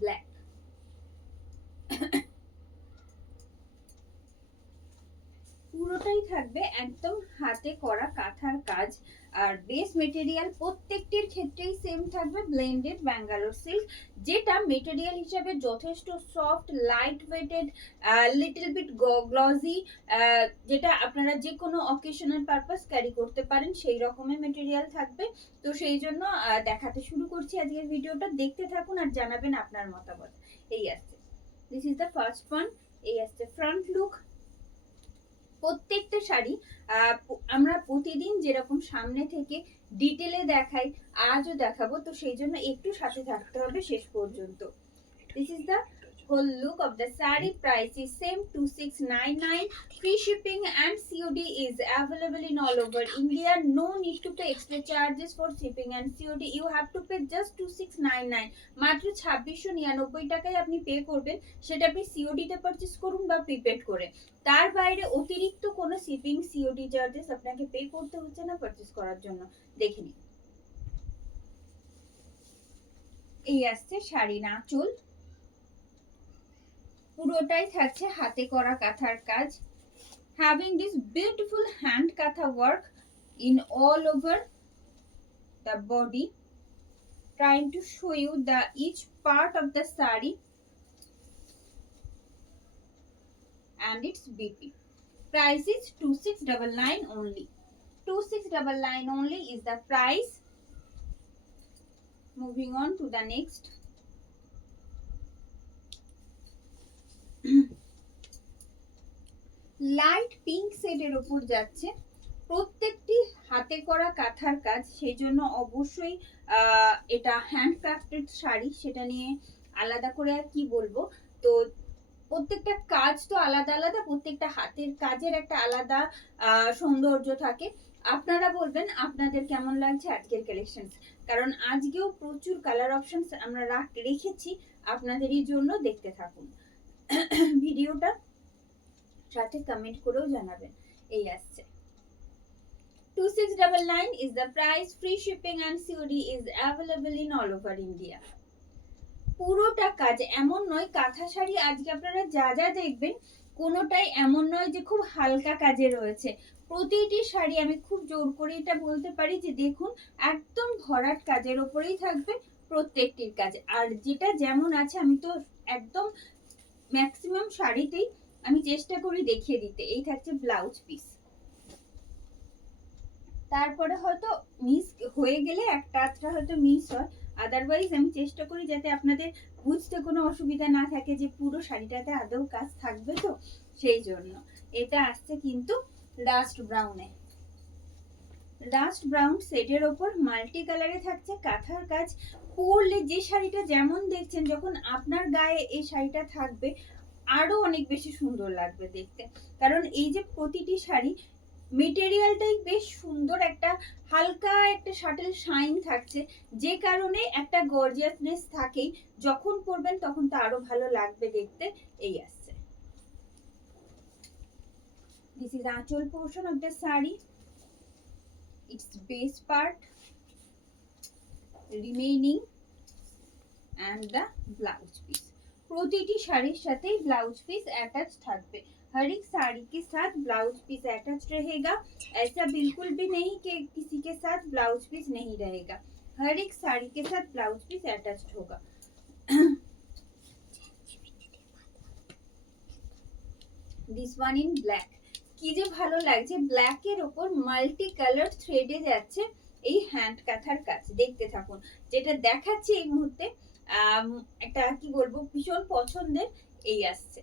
Black. পুরোটাই থাকবে একদম হাতে করা কাঁথার কাজ। আর বেস মেটেরিয়াল প্রত্যেকটির ক্ষেত্রেই সেম থাকবে, ব্লেন্ডেড ব্যাঙ্গালোর সিল্ক, যেটা মেটেরিয়াল হিসাবে যথেষ্ট soft, light weighted, little bit glossy, যেটা আপনারা যে কোনো অকেশনাল পারপাস ক্যারি করতে পারেন সেই রকমের মেটেরিয়াল থাকবে। তো সেই জন্য দেখাতে শুরু করছি আজকের ভিডিওটা, দেখতে থাকুন আর জানাবেন আপনার মতামত। এই আসছে, this is the first one. এই আসছে ফ্রন্ট লুক। প্রত্যেকটা শাড়ি আমরা প্রতিদিন যেরকম সামনে থেকে ডিটেলে দেখাই, আজও দেখাবো, তো সেই জন্য একটু সাথে থাকতে হবে শেষ পর্যন্ত। This is the whole look of the saree. Price is same, 2699. Free shipping and COD is available in all over India. No need to pay extra charges for shipping and COD. You have to pay just 2699. মাত্র 2699 টাকায় আপনি pay করবেন, সেটা আপনি COD তে purchase করুন বা prepaid করে। তার বাইরে অতিরিক্ত কোনো শিপিং COD চার্জেস আপনাকে পে করতে হচ্ছে না পারচেজ করার জন্য। দেখে নিন। এই আসছে শাড়ির আঁচল, পুরোটাই থাকছে হাতে করা কাঁথার কাজ, having this beautiful hand katha work in all over the body. Trying to show you the each part of the saree and its beauty. Price is 2699 only. 2699 only is the price. Moving on to the next. Light pink শেডের উপর যাচ্ছে, প্রত্যেকটি হাতে করা কাঁথার কাজ, সেই জন্য অবশ্যই এটা হ্যান্ডক্রাফটেড শাড়ি, সেটা নিয়ে আলাদা করে আর কি বলবো। তো প্রত্যেকটা কাজ তো আলাদা আলাদা, প্রত্যেকটা হাতের কাজের একটা আলাদা সৌন্দর্য থাকে। আপনারা বলবেন আপনাদের কেমন লাগছে আজকের কালেকশন, কারণ আজকেও প্রচুর কালার অপশনস আমরা রেখেছি আপনাদেরই জন্য। দেখতে থাকুন ভিডিওটা, সাথে কমেন্ট করেও জানাবেন। এই আসছে 2699 is the price. Free shipping and COD is available in all over India. পুরোটা কাজ, এমন নয় কাঁথা শাড়ি আজকে আপনারা যা যা দেখবেন কোনোটাই এমন নয় যে খুব হালকা কাজে রয়েছে। প্রতিটি শাড়ি আমি খুব জোর করে এটা বলতে পারি যে দেখুন একদম ভরাট কাজের ওপরেই থাকবে প্রত্যেকটির কাজ। আর যেটা যেমন আছে আমি তো একদম ম্যাক্সিমাম শাড়িতেই আমি চেষ্টা করি দেখিয়ে দিতে। এই থাকছে ব্লাউজ পিস, তারপরে হয়তো মিস হয়ে গেলে একটা আধটা হয়তো মিস হয়, আদারওয়াইজ আমি চেষ্টা করি যাতে আপনাদের বুঝতে কোনো অসুবিধা না থাকে যে পুরো শাড়িটাতে আদৌ কাজ থাকবে। তো সেই জন্য এটা আসছে কিন্তু রাস্ট ব্রাউনে, রাস্ট ব্রাউন শেডের ওপর মাল্টি কালারে থাকছে কাঁথার কাজ। পরলে যে শাড়িটা যেমন দেখছেন, যখন আপনার গায়ে এই শাড়িটা থাকবে আরো অনেক বেশি সুন্দর লাগবে দেখতে, কারণ এই যে প্রতিটি শাড়ি মেটেরিয়ালটাই বেশ সুন্দর, একটা হালকা একটা শাটেল শাইন থাকছে, যে কারণে একটা গর্জিয়াসনেস থাকেই, যখন পরবেন তখন তো আরো ভালো লাগবে দেখতে। এই আসছে, দিস ইজ আঁচল portion of the sari, it's base part remaining and the blouse piece. প্রতিটি শাড়ির সাথেই ব্লাউজ পিস অ্যাটাচ থাকবে। हर एक साड़ी के साथ ब्लाउज पीस अटैच रहेगा, ऐसा बिल्कुल भी नहीं कि किसी के साथ ब्लाउज पीस नहीं रहेगा। हर एक साड़ी के साथ ब्लाउज पीस अटैच्ड होगा। दिस वन इन ब्लैक, কি যে ভালো লাগছে, ব্ল্যাকের ওপর মাল্টি কালার থ্রেডে যাচ্ছে এই হ্যান্ড কাঁথার কাজ। দেখতে থাকুন, যেটা দেখাচ্ছি এই মুহূর্তে একটা কি বলবো ভীষণ পছন্দের। এই আসছে,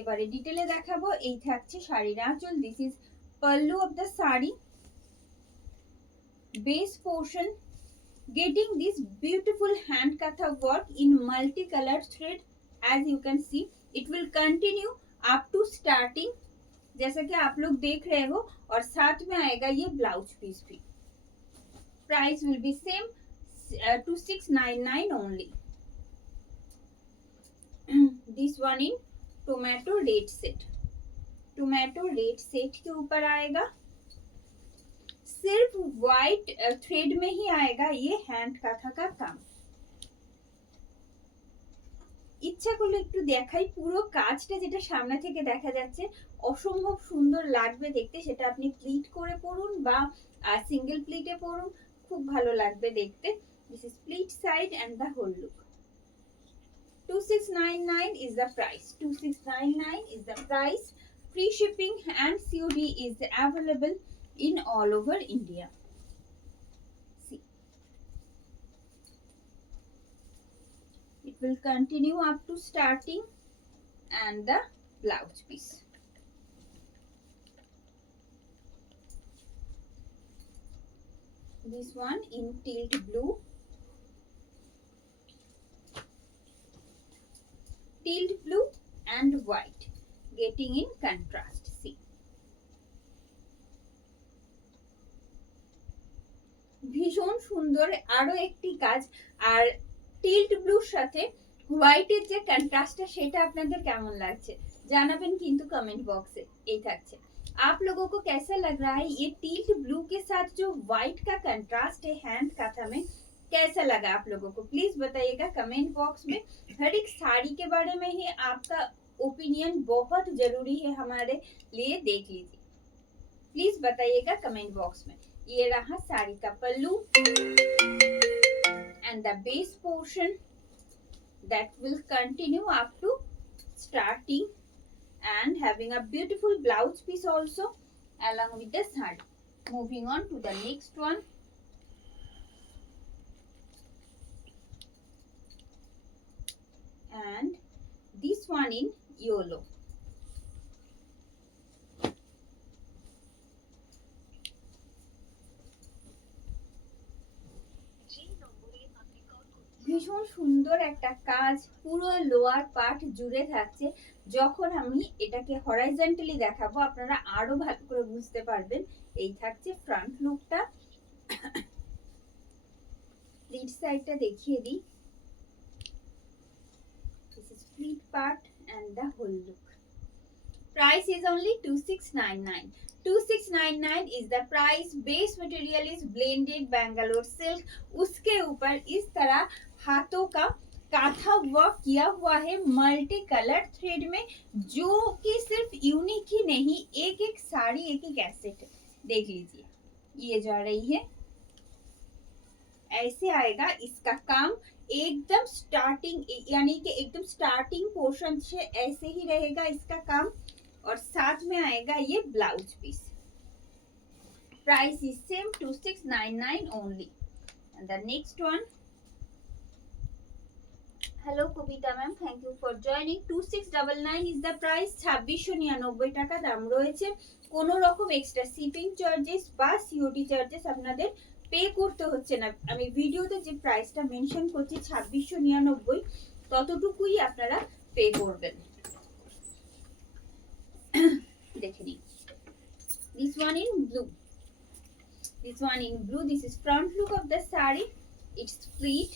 এবারে ডিটেলে দেখাবো। এই থাকছে শাড়ির আঁচল, this is pallu of the sari, base portion getting this beautiful hand katha work in multicolored thread, as you can see it will continue up to starting जैसा कि आप लोग देख रहे हो, और साथ में आएगा ये ब्लाउज पीस भी। Price will be same, 2699 only. this one in tomato red set, tomato red set के ऊपर आएगा। सिर्फ व्हाइट थ्रेड में ही आएगा ये हैंड काथा का काम। ইচ্ছা করলে একটু দেখাই, পুরো কাজটা যেটা সামনে থেকে দেখা যাচ্ছে অসম্ভব সুন্দর লাগবে দেখতে, সেটা আপনি প্লিট করে পরুন বা সিঙ্গেল প্লিটে পরুন, খুব ভালো লাগবে দেখতে। This is pleat side and the whole look. 2699 is the price. 2699 is the price. Free shipping and COD is available in all over India. See, it will continue up to starting and the blouse piece. This one in tilt blue. Tilt blue and white getting in contrast. See, ভীষণ সুন্দর আরো একটি কাজ। আর tilt ব্লুর সাথে হোয়াইটের যে কন্ট্রাস্টটা সেটা আপনাদের কেমন লাগছে জানাবেন কিন্তু কমেंट बॉक्स में। এই থাকছে, आप लोगों को कैसा लग रहा है ये टिल्ट ब्लू के साथ जो व्हाइट का कंट्रास्ट है हैंड काथा में, कैसा लगा आप लोगों को प्लीज बताइएगा कमेंट बॉक्स में। हर एक साड़ी के बारे में ही आपका ओपिनियन बहुत जरूरी है हमारे लिए, देख लीजिए प्लीज बताइएगा कमेंट बॉक्स में। ये रहा साड़ी का pallu and the base portion that will continue up to starting and having a beautiful blouse piece also along with the sari. Moving on to the next one. And this one in yellow. ভীষণ সুন্দর একটা কাজ, পুরো lower part জুড়ে থাকছে। যখন আমি এটাকে হরাইজন্টালি দেখাবো আপনারা আরো ভালো করে বুঝতে পারবেন। এই থাকছে ফ্রন্ট লুকটা। প্লিট সাইডটা দেখিয়ে দিই। This is pleat part and the whole look. Price is only 2699. 2699 is the price. Base material is blended Bangalore silk. उसके ऊपर इस तरह हाथों का काथा वर्क किया हुआ है मल्टी कलर थ्रेड में, जो कि सिर्फ यूनिक ही नहीं, एक एक साड़ी एक एक एसेट है। देख लीजिए ये जा रही है, ऐसे आएगा इसका काम एकदम स्टार्टिंग, यानी कि एकदम स्टार्टिंग पोर्शन से ऐसे ही रहेगा इसका काम। और साथ में आएगा ये blouse piece. Price is same 2699 only. And the next one, hello Kavita ma'am, thank you for joining. 2699 is the price. 2699 টাকা দাম রয়েছে। কোনো রকম এক্সট্রা শিপিং চার্জেস বা সিওডি চার্জেস আপনাদের পে করতে হচ্ছে না। আমি ভিডিওতে যে প্রাইসটা মেনশন করছি 2699, ততটুকুই আপনারা পে করবেন। দেখে নিন। This one in blue. This one in blue. This is front look of the saree. It's pleat.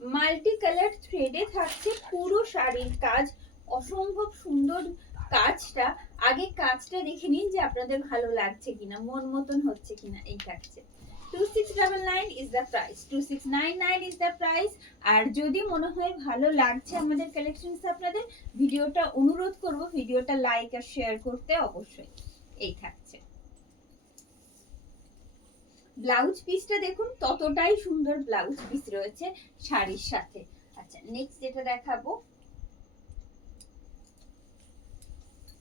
Multi colour থ্রেডে থাকছে পুরো শাড়ির কাজ, অসম্ভব সুন্দর কাজটা। আগে কাজটা দেখে নিন যে আপনাদের ভালো লাগছে কিনা, মন মতন হচ্ছে কিনা। এই থাকছে 2699 is the price. 2699 is the price. আর যদি মনে হয় ভালো লাগছে আমাদের কালেকশনস আপনাদের, ভিডিওটা অনুরোধ করব ভিডিওটা লাইক আর শেয়ার করতে অবশ্যই। এই থাকছে ব্লাউজ পিসটা, দেখুন ততটাই সুন্দর ব্লাউজ পিস রয়েছে শাড়ির সাথে। আচ্ছা নেক্সট যেটা দেখাবো,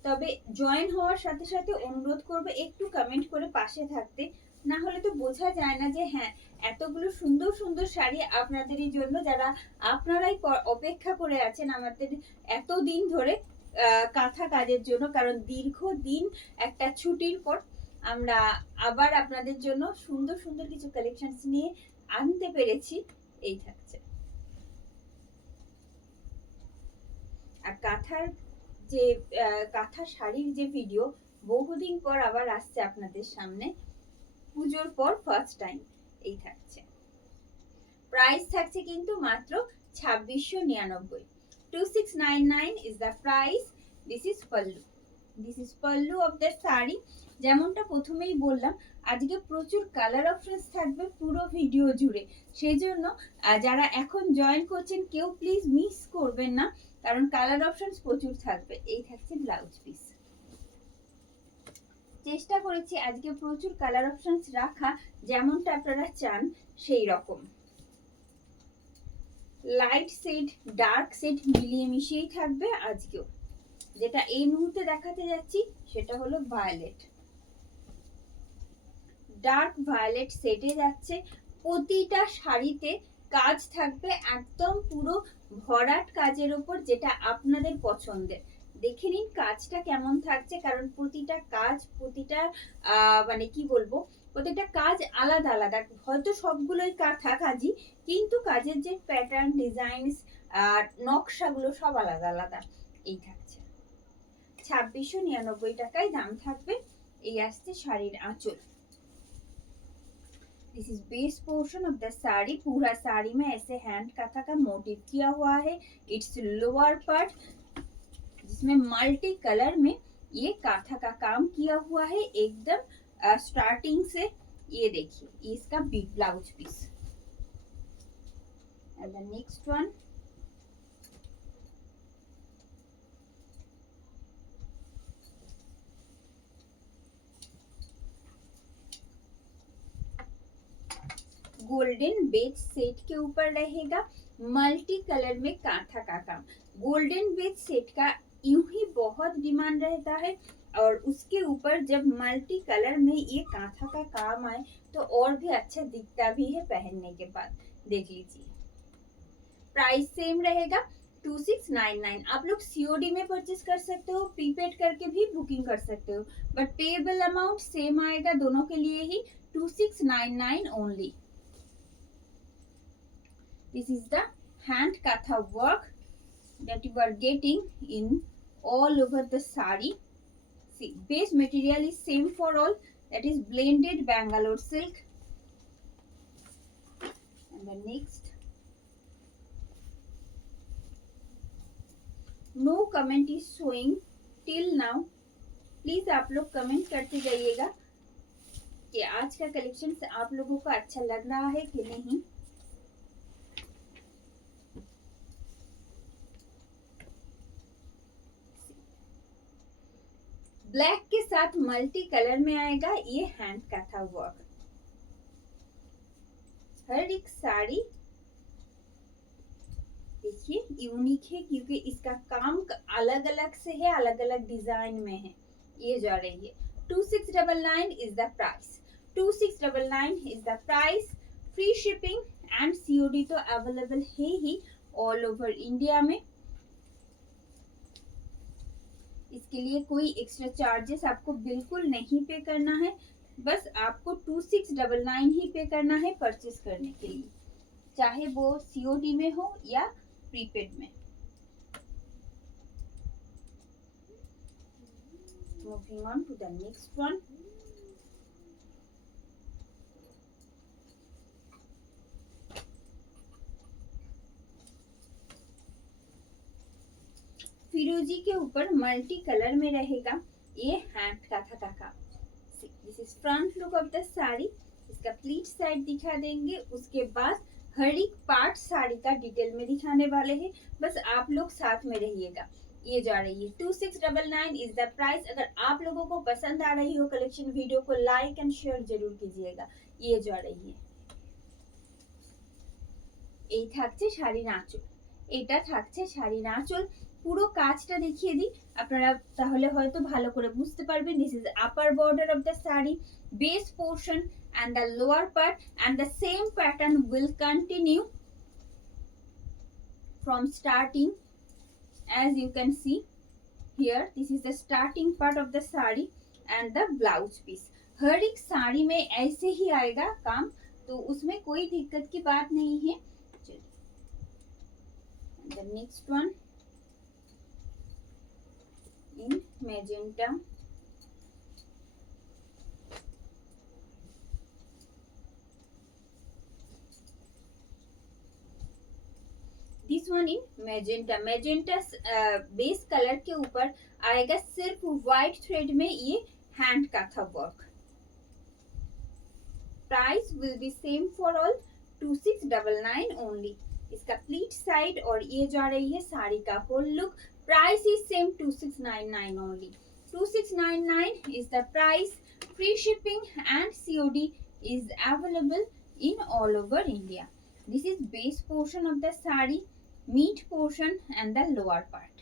তবে জয়েন হওয়ার সাথে সাথে অনুরোধ করবে একটু কমেন্ট করে পাশে থাকতে, না হলে তো বোঝা যায় না যে হ্যাঁ এতগুলো সুন্দর সুন্দর শাড়ি আপনাদেরই জন্য, যারা আপনারাই অপেক্ষা করে আছেন আমাদের এতদিন ধরে কাঁথা কাজের জন্য। কারণ দীর্ঘদিন একটা ছুটির পর আমরা আবার আপনাদের জন্য সুন্দর সুন্দর কিছু কালেকশনস নিয়ে আনতে পেরেছি। এই থাকছে। আর কাঁথার যে কাঁথা শাড়ির যে ভিডিও বহুদিন পর আবার আসছে আপনাদের সামনে, পুজোর পর ফার্স্ট টাইম। এই থাকছে। প্রাইস থাকছে কিন্তু মাত্র 2699। 2699 is the price. This is pallu. This is pallu of the saree. যেমনটা প্রথমেই বললাম, আজকে প্রচুর কালার অপশনস থাকবে পুরো ভিডিও জুড়ে। সেই জন্য যারা এখন জয়েন করছেন কেউ প্লিজ মিস করবেন না, কারণ কালার অপশনস প্রচুর থাকবে। এই থাকছে ব্লাউজ পিস। চেষ্টা করেছি আজকে প্রচুর কালার অপশনস রাখা, যেমনটা আপনারা চান সেই রকম। লাইট শেড ডার্ক শেড মিলিয়ে মিশিয়েই থাকবে আজকেও। যেটা এই মুহূর্তে দেখাতে যাচ্ছি সেটা হলো ভায়োলেট, ডার্ক ভায়োলেট সেটে যাচ্ছে। প্রতিটা শাড়িতে কাজ থাকবে একদম পুরো ভরাট কাজের উপর, যেটা আপনাদের পছন্দের। দেখে নিন কাজটা কেমন থাকছে, কারণ প্রতিটা কাজ প্রতিটা মানে কি বলবো, প্রতিটা কাজ আলাদা আলাদা। হয়তো সবগুলোই কাঁথা কাজই, কিন্তু কাজের যে প্যাটার্ন ডিজাইন আর নকশাগুলো সব আলাদা আলাদা। এই থাকছে 2699 টাকায় দাম থাকবে। এই আসছে শাড়ির আঁচল। This is base portion of the sari. पूरा साड़ी में ऐसे हैंड काथा का मोटिव किया हुआ है। इट्स लोअर पार्ट जिसमें मल्टी कलर में ये काथा का काम किया हुआ है एकदम स्टार्टिंग से। ये देखिए इसका big blouse piece. And the next one, golden beige set के ऊपर रहेगा मल्टी कलर में कांथा का काम। गोल्डन बेज सेट का यूं ही बहुत डिमांड रहता है, और उसके ऊपर जब मल्टी कलर में ये कांथा का काम आए तो और भी अच्छा दिखता भी है पहनने के बाद। देख लीजिए प्राइस सेम रहेगा 2699। आप लोग सीओडी में परचेज कर सकते हो, प्रीपेड करके भी बुकिंग कर सकते हो, बट पेएबल अमाउंट सेम आएगा दोनों के लिए ही, 2699 only. This is the hand katha work that you are getting in all over the sari. See, base material is same for all, that is blended Bangalore silk. And the next, no comment is showing till now. Please आप लोग comment करते जाइएगा कि आज का collection आप लोगों को अच्छा लग रहा है कि नहीं। ब्लैक के साथ मल्टी कलर में आएगा ये हैंड काथा वर्क। हर एक साड़ी देखिए यूनिक है, क्योंकि इसका काम अलग अलग से है, अलग अलग डिजाइन में है। ये जा रही है 2699 is the price. 2699 is the price. Free shipping and COD तो अवेलेबल है ही ऑल ओवर इंडिया में। इसके लिए कोई एक्स्ट्रा चार्जेस आपको बिल्कुल नहीं पे करना है, बस आपको 2699 ही पे करना है परचेस करने के लिए, चाहे वो सीओडी में हो या प्रीपेड में। Moving on to the next one, फिरोजी के ऊपर मल्टी कलर में रहेगा ये हैंड काथा का काम। This is front look of the sari. इसका प्लीट साइड दिखा देंगे, उसके बाद हर एक पार्ट साड़ी का डिटेल में दिखाने वाले हैं, बस आप लोग साथ में रहिएगा। ये जा रही है 2699 इज द प्राइस। अगर आप लोगों को पसंद आ रही हो कलेक्शन, वीडियो को लाइक एंड शेयर जरूर कीजिएगा। ये जा रही है, এই থাকছে শাড়ির আঁচল, এটা থাকছে শাড়ির আঁচল। পুরো কাজটা দেখিয়ে দিই, আপনারা তাহলে হয়তো ভালো করে বুঝতে পারবেন। This is upper border of the sari, base portion and the lower part, and the same pattern will continue from starting. As you can see here, this is the starting part of the sari and the blouse piece. हर एक साड़ी में ऐसे ही आएगा काम, तो उसमें कोई दिक्कत की बात नहीं है। The next one in magenta, this one in magenta. Magenta base colour के ऊपर आएगा, सिर्फ व्हाइट थ्रेड में ये hand katha work. Price will be same for all, 2699 only. इसका प्लीट साइड और ये जा रही है साड़ी का whole look. Price is same 2699 only. 2699 is the price. Free shipping and COD is available in all over India. This is base portion of the sari, meat portion and the lower part.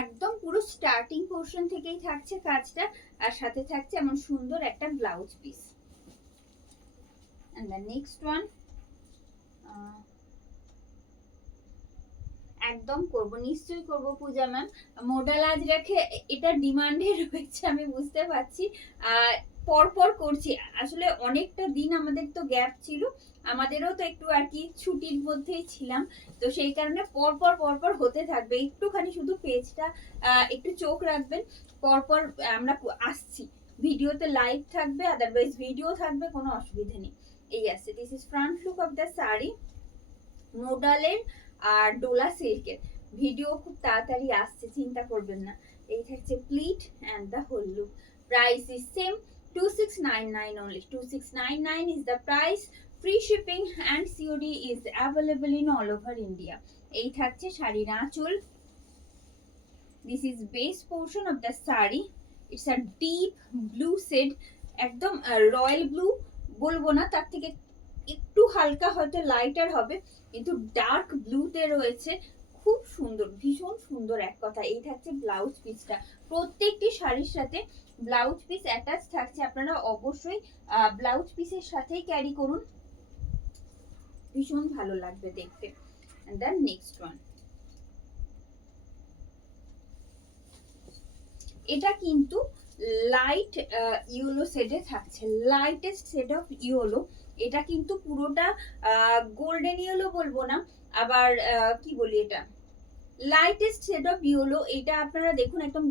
একদম পুরো starting portion থেকেই থাকছে কাজটা, আর সাথে থাকছে এমন সুন্দর একটা blouse piece. and the next one একদম করব, নিশ্চয়ই করব পূজা ম্যাম. মডেল আজ রেখে এটা ডিমান্ডে রয়েছে আমি বুঝতে পারছি. পরপর করছি, আসলে অনেকটা দিন আমাদের তো গ্যাপ ছিল, আমাদেরও তো একটু আর কি ছুটির মধ্যেই ছিলাম, তো সেই কারণে পরপর হতে থাকবে. একটুখানি শুধু পেজটা একটু চোখ রাখবেন, পরপর আমরা আসছি. ভিডিওতে লাইভ থাকবে, আদারওয়াইজ ভিডিও থাকবে, কোনো অসুবিধা নেই. এই আছে, this is front look of the sari. মোডালের আর ডোলা সিল্কের ভিডিও খুব তাড়াতাড়ি আসছে, চিন্তা করবেন না. এই থাকছে pleat and the whole look. Price is same 2699 only. 2699 is the price. Free shipping and COD is available in all over India. এই থাকছে শাড়ির আঁচল. This is base portion of the saree. It's a deep blue shade, একদম royal blue বলবো না, তার থেকে একটু হালকা হয়তো লাইটার হবে, কিন্তু ডার্ক ব্লুতে রয়েছে. খুব সুন্দর, ভীষণ সুন্দর এক কথা. এই থাকছে ব্লাউজ পিসটা. প্রত্যেকটি শাড়ির সাথে ব্লাউজ পিস অ্যাটাচ থাকছে, আপনারা অবশ্যই ব্লাউজ পিসের সাথেই ক্যারি করুন, ভীষণ ভালো লাগবে দেখতে. and the next one, এটা কিন্তু লাইট ইয়েলো শেডে থাকছে, লাইটেস্ট শেড অফ ইয়েলো. এটা কিন্তু পুরোটা গোল্ডেন ইয়েলো বলবো না, আবার কি বলি, এটা লাইটেস্ট শেড অফ ইয়েলো. এটা আপনারা দেখুন একদম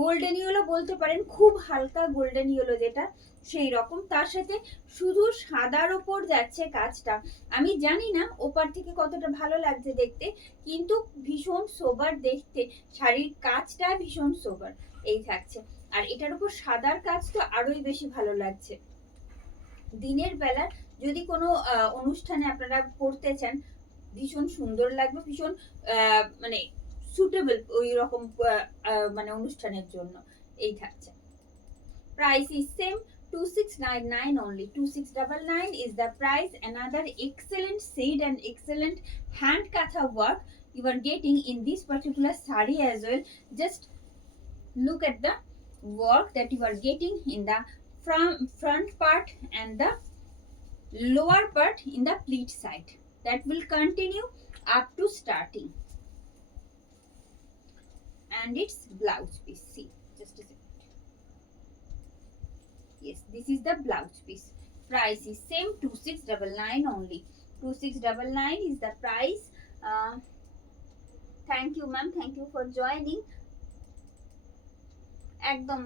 গোল্ডেন ইয়েলো বলতে পারেন, খুব হালকা গোল্ডেন ইয়েলো যেটা, সেই রকম. তার সাথে শুধু সাদার ওপর যাচ্ছে কাজটা. আমি জানি না ওপার থেকে কতটা ভালো লাগছে দেখতে, কিন্তু ভীষণ সোবার দেখতে, শাড়ির কাজটা ভীষণ সোবার. এই থাকছে, আর এটার উপর সাদার কাজ তো আরোই বেশি ভালো লাগছে. দিনের বেলা যদি কোনো অনুষ্ঠানে আপনারা পড়তে চান, ভীষণ সুন্দর লাগবে, ভীষণ মানে সুটেবল ওই রকম মানে অনুষ্ঠানের জন্য. এই থাকছে. Price is same 2699 only. 2699 is the price. Another excellent shade and excellent hand katha work you are getting in this particular saree as well. Just look at the work that you are getting in the front part and the lower part in the pleat side. That will continue up to starting. And it's blouse piece. See, just a second. Yes, this is the blouse piece. Price is same 2699 only. 2699 is the price. Thank you ma'am, thank you for joining. একদম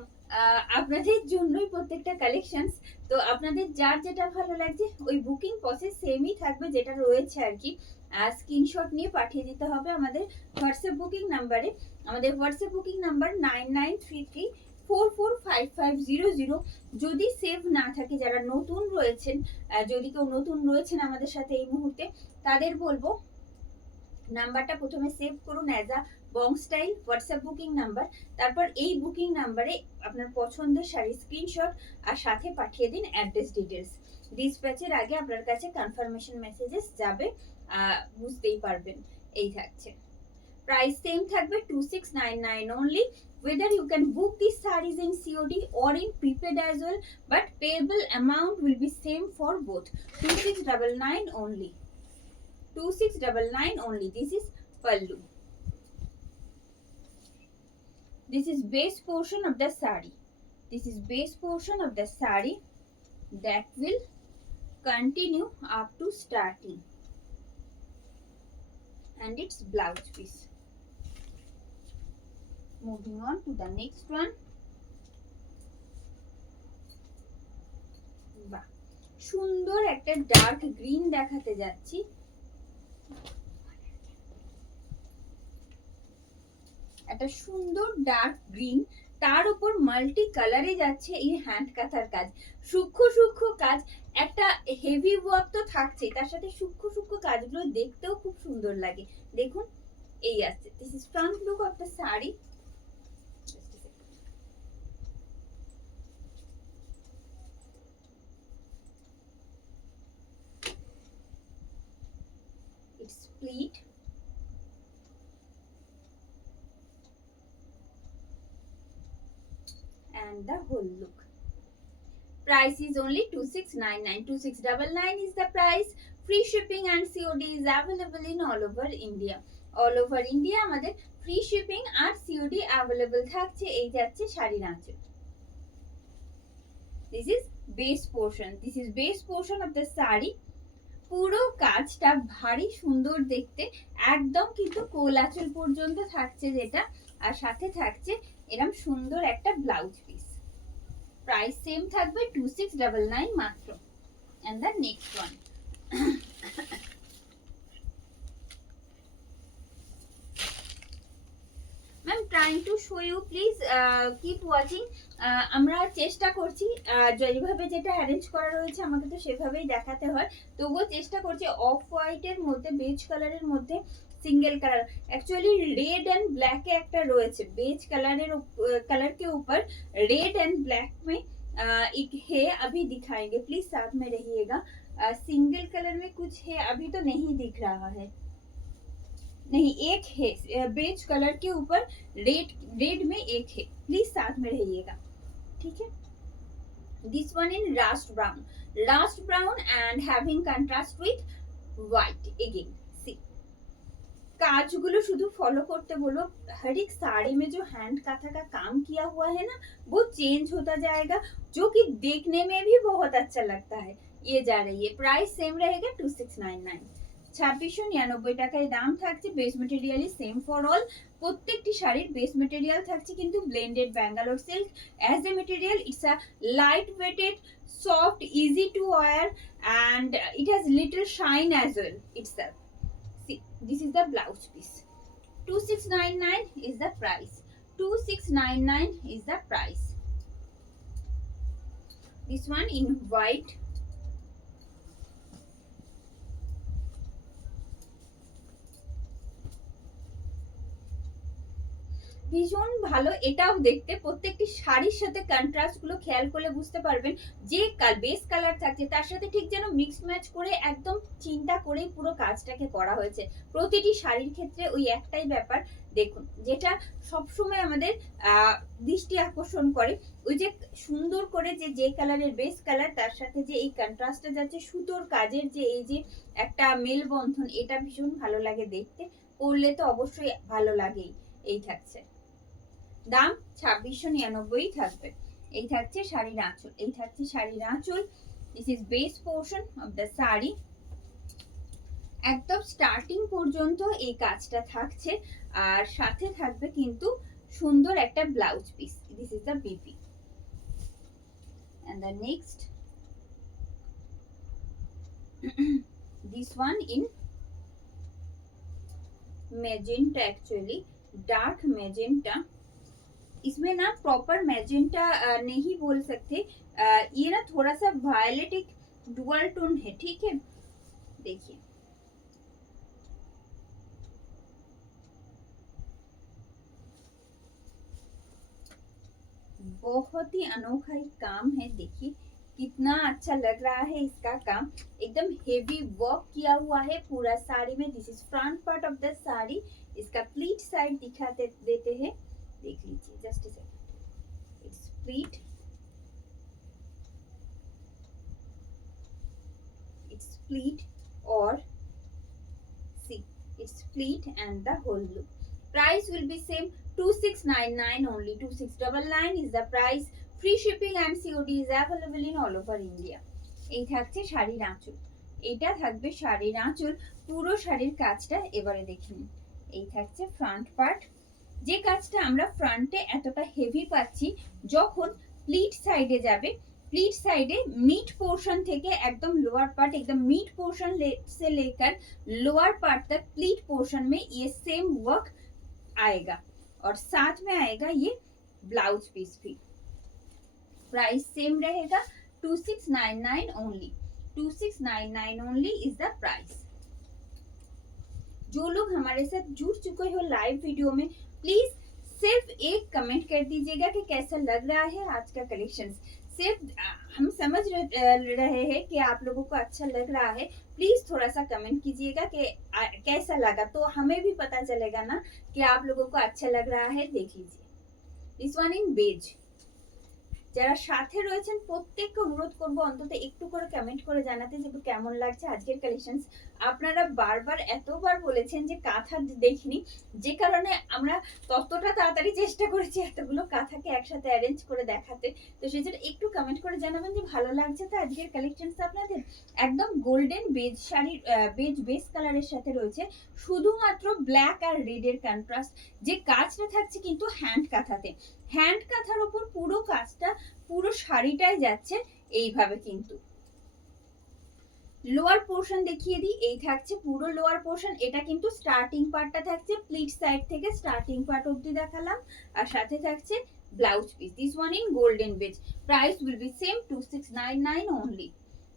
আপনাদের জন্যই প্রত্যেকটা collections. তো আপনাদের যার যেটা ভালো লাগছে ওই বুকিং প্রসেস সেমই থাকবে যেটা রয়েছে আর কি. স্ক্রিনশট নিয়ে পাঠিয়ে দিতে হবে আমাদের হোয়াটসঅ্যাপ বুকিং নাম্বারে. আমাদের হোয়াটসঅ্যাপ বুকিং নাম্বার 9933445500. যদি সেভ না থাকে, যারা নতুন রয়েছেন, যদি কেউ নতুন রয়েছেন আমাদের সাথে এই মুহূর্তে, তাদের বলবো নাম্বারটা প্রথমে সেভ করুন as a Bong style WhatsApp booking number. তারপর এই বুকিং নাম্বারে আপনার পছন্দের শাড়ির স্ক্রিনশট আর সাথে পাঠিয়ে দিন অ্যাড্রেস ডিটেলস. ডিসপ্যাচের আগে আপনার কাছে কনফার্মেশন মেসেজেস যাবে, বুঝতেই পারবেন. এই থাকছে. প্রাইস সেম থাকবে 2699 only. Whether you can book these sarees in COD or in prepaid as well, but payable amount will be same for both. 2699 only. 2699 only. This is pallu. This is base portion of the saree. This is base portion of the saree that will continue up to starting. And it's blouse piece. Moving on to the next one. বাহ, সুন্দর একটা dark green দেখাতে যাচ্ছি. একটা সুন্দর dark green, তার উপর multi কালারে যাচ্ছে এই হ্যান্ড কাঁথার কাজ, সূক্ষ্ম সূক্ষ্ম কাজ, একটা হেভি ওয়ার্ক তো থাকছে, তার সাথে সূক্ষ্ম সূক্ষ্ম কাজগুলো দেখতেও খুব সুন্দর লাগে। দেখুন এই আসছে, this is front look of the sari. It's split and the whole look. Price is only 2699. 2699 is the price. Free shipping and COD is available in all over India. All over India আমাদের free shipping আর COD available থাকছে। এই যাচ্ছে শাড়ির আঁচল। This is base portion. This is base portion of the sari. পুরো কাজটা ভারী সুন্দর দেখতে, একদম কিন্তু কোল আঁচল পর্যন্ত থাকছে যেটা, আর সাথে থাকছে এরকম সুন্দর একটা ব্লাউজ পিস। প্রাইস সেম থাকবে 2699 মাত্র। And the next one. I'm trying to show you, please keep watching. আমরা চেষ্টা করছি যেভাবে যেটা অ্যারেঞ্জ করা রয়েছে আমাকে তো সেভাবেই দেখাতে হয়, তবুও চেষ্টা করছি অফ হোয়াইটের মধ্যে, বেজ কালারের মধ্যে single colour, actually red and black একটা রয়েছে, बेज कलर के ऊपर रेड एंड ब्लैक में एक है, अभी दिखाएंगे, प्लीज साथ में रहिएगा। सिंगल कलर में कुछ है, अभी तो नहीं दिख रहा है, नहीं एक है बेज कलर के ऊपर रेड में एक है, प्लीज साथ में रहिएगा, ठीक है। This one in rust brown and having contrast with white again. काजगुलो शुद्ध फॉलो करते बोलो, हर एक साड़ी में जो हैंड काथा का काम किया हुआ है ना, वो चेंज होता जाएगा, जो कि देखने में भी बहुत अच्छा लगता है। ये जा रही है, प्राइस सेम रहेगा 2699। 2699 টাকায় দাম থাকছে। বেস মেটেরিয়ালি সেম ফর অল, প্রত্যেকটি শাড়ির বেস মেটেরিয়াল থাকছে কিন্তু blended Bangalore silk as a material. It's a light weighted, soft, easy to wear and it has little shine as well itself. See, this is the blouse piece. 2699 is the price. 2699 is the price. This one in white. ভীষণ ভালো এটাও দেখতে, প্রত্যেকটি শাড়ির সাথে contrast গুলো খেয়াল করলে বুঝতে পারবেন যে বেস কালার থাকছে তার সাথে ঠিক যেন মিক্স ম্যাচ করে একদম চিন্তা করে পুরো কাজটাকে করা হয়েছে। প্রতিটি শাড়ির ক্ষেত্রে ওই একটাই ব্যাপার দেখুন, যেটা সবসময় আমাদের দৃষ্টি আকর্ষণ করে, ওই যে সুন্দর করে যে কালারের বেস কালার তার সাথে যে এই কন্ট্রাস্টটা যাচ্ছে সুতোর কাজের যে এই যে একটা মেলবন্ধন, এটা ভীষণ ভালো লাগে দেখতে, পরলে তো অবশ্যই ভালো লাগেই। এই থাকছে দাম 2699 থাকবে। এই থাকছে শাড়ির আঁচল, এই থাকছে শাড়ির আঁচল। This is base portion of the sari, একদম স্টার্টিং পর্যন্ত এই কাজটা থাকছে, আর সাথে থাকবে কিন্তু সুন্দর একটা blouse piece. This is the BP and the next this one in magenta, actually dark magenta। इसमें ना प्रॉपर मैजेंटा नहीं बोल सकते, ये ना थोड़ा सा वायलेटिक डुअल टोन है, ठीक है। देखिए बहुत ही अनोखा ही काम है, देखिए कितना अच्छा लग रहा है इसका काम, एकदम हेवी वर्क किया हुआ है पूरा साड़ी में। This is front part of the sari, इसका प्लीट साइड दिखाते देते हैं, देख लीजिए just it's pleat, it's pleat or see it's pleat and the whole look। Price will be same 2699 only, 2699 is the price। Free shipping and COD is available in all over India। এই থাকছে শাড়ির আঁচল, এটা থাকবে শাড়ির আঁচল, পুরো শাড়ির কাজটা এবারে দেখে নিন। এই থাকছে ফ্রন্ট পার্ট, যে কাজটা আমরা ফ্রন্টে এতটা হেভি পাচ্ছি, যখন প্লিট সাইডে যাবে, प्लीट साइडे मीट पोर्शन থেকে एकदम लोअर पार्ट, एकदम मीट पोर्शन से लेकर लोअर पार्ट तक प्लीट पोर्शन में ये सेम वर्क आएगा। और साथ में आएगा ये ब्लाउज पीस भी। प्राइस सेम रहेगा 2699 only, 2699 only is the price. जो लोग हमारे साथ जुड़ चुके हो लाइव वीडियो में, प्लीज सिर्फ एक कमेंट कर दीजिएगा कि कैसा लग रहा है आज का कलेक्शन। सिर्फ हम समझ रहे हैं कि आप लोगों को अच्छा लग रहा है, प्लीज थोड़ा सा कमेंट कीजिएगा कि कैसा लगा, तो हमें भी पता चलेगा ना कि आप लोगों को अच्छा लग रहा है। देख लीजिए दिस वन इन बेज। যারা সাথে রয়েছেন প্রত্যেককে অনুরোধ করব অন্তত একটু করে কমেন্ট করে জানাতে যে কেমন লাগছে আজকের কালেকশনস। আপনারা বারবার এতবার বলেছেন যে কাঁথা দেখিনি, যে কারণে আমরা ততটা তাড়াতাড়ি চেষ্টা করেছি এতগুলো কাঁথাকে একসাথে অ্যারেঞ্জ করে দেখাতে। তো সেজন্য একটু কমেন্ট করে জানাবেন যে ভালো লাগছে তো আজকের কালেকশনস আপনাদের। একদম গোল্ডেন বেজ শাড়ির বেজ বেস কালারের সাথে রয়েছে শুধুমাত্র ব্ল্যাক আর রেডের কন্ট্রাস্ট। যে কাজটা থাকছে কিন্তু হ্যান্ড কাঁথাতে, হ্যান্ড কাঁথার উপর পুরো কাজটা পুরো শাড়িটাই যাচ্ছে এইভাবে। কিন্তু লোয়ার পোর্শন দেখিয়ে দিই, এই থাকছে পুরো লোয়ার পোর্শন। এটা কিন্তু স্টার্টিং পার্টটা থাকছে প্লিট সাইড থেকে স্টার্টিং পার্ট অবধি দেখালাম, আর সাথে থাকছে blouse piece. This one in golden base. Price will be same 2699 only.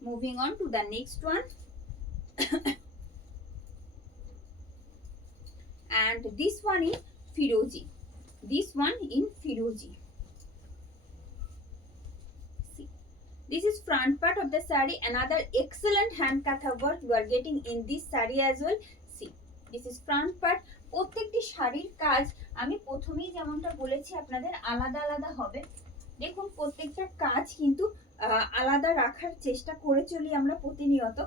Moving on to the next one. And this one in Firozi. This one in Firozi. See, this is front part of the saree. Another excellent hand katha work you are getting in this saree as well. See, this is front part. প্রত্যেকটি শাড়ির কাজ আমি প্রথমেই যেমনটা বলেছি আপনাদের আলাদা আলাদা হবে। দেখুন প্রত্যেকটা কাজ কিন্তু আলাদা রাখার চেষ্টা করে চলি আমরা প্রতিনিয়ত।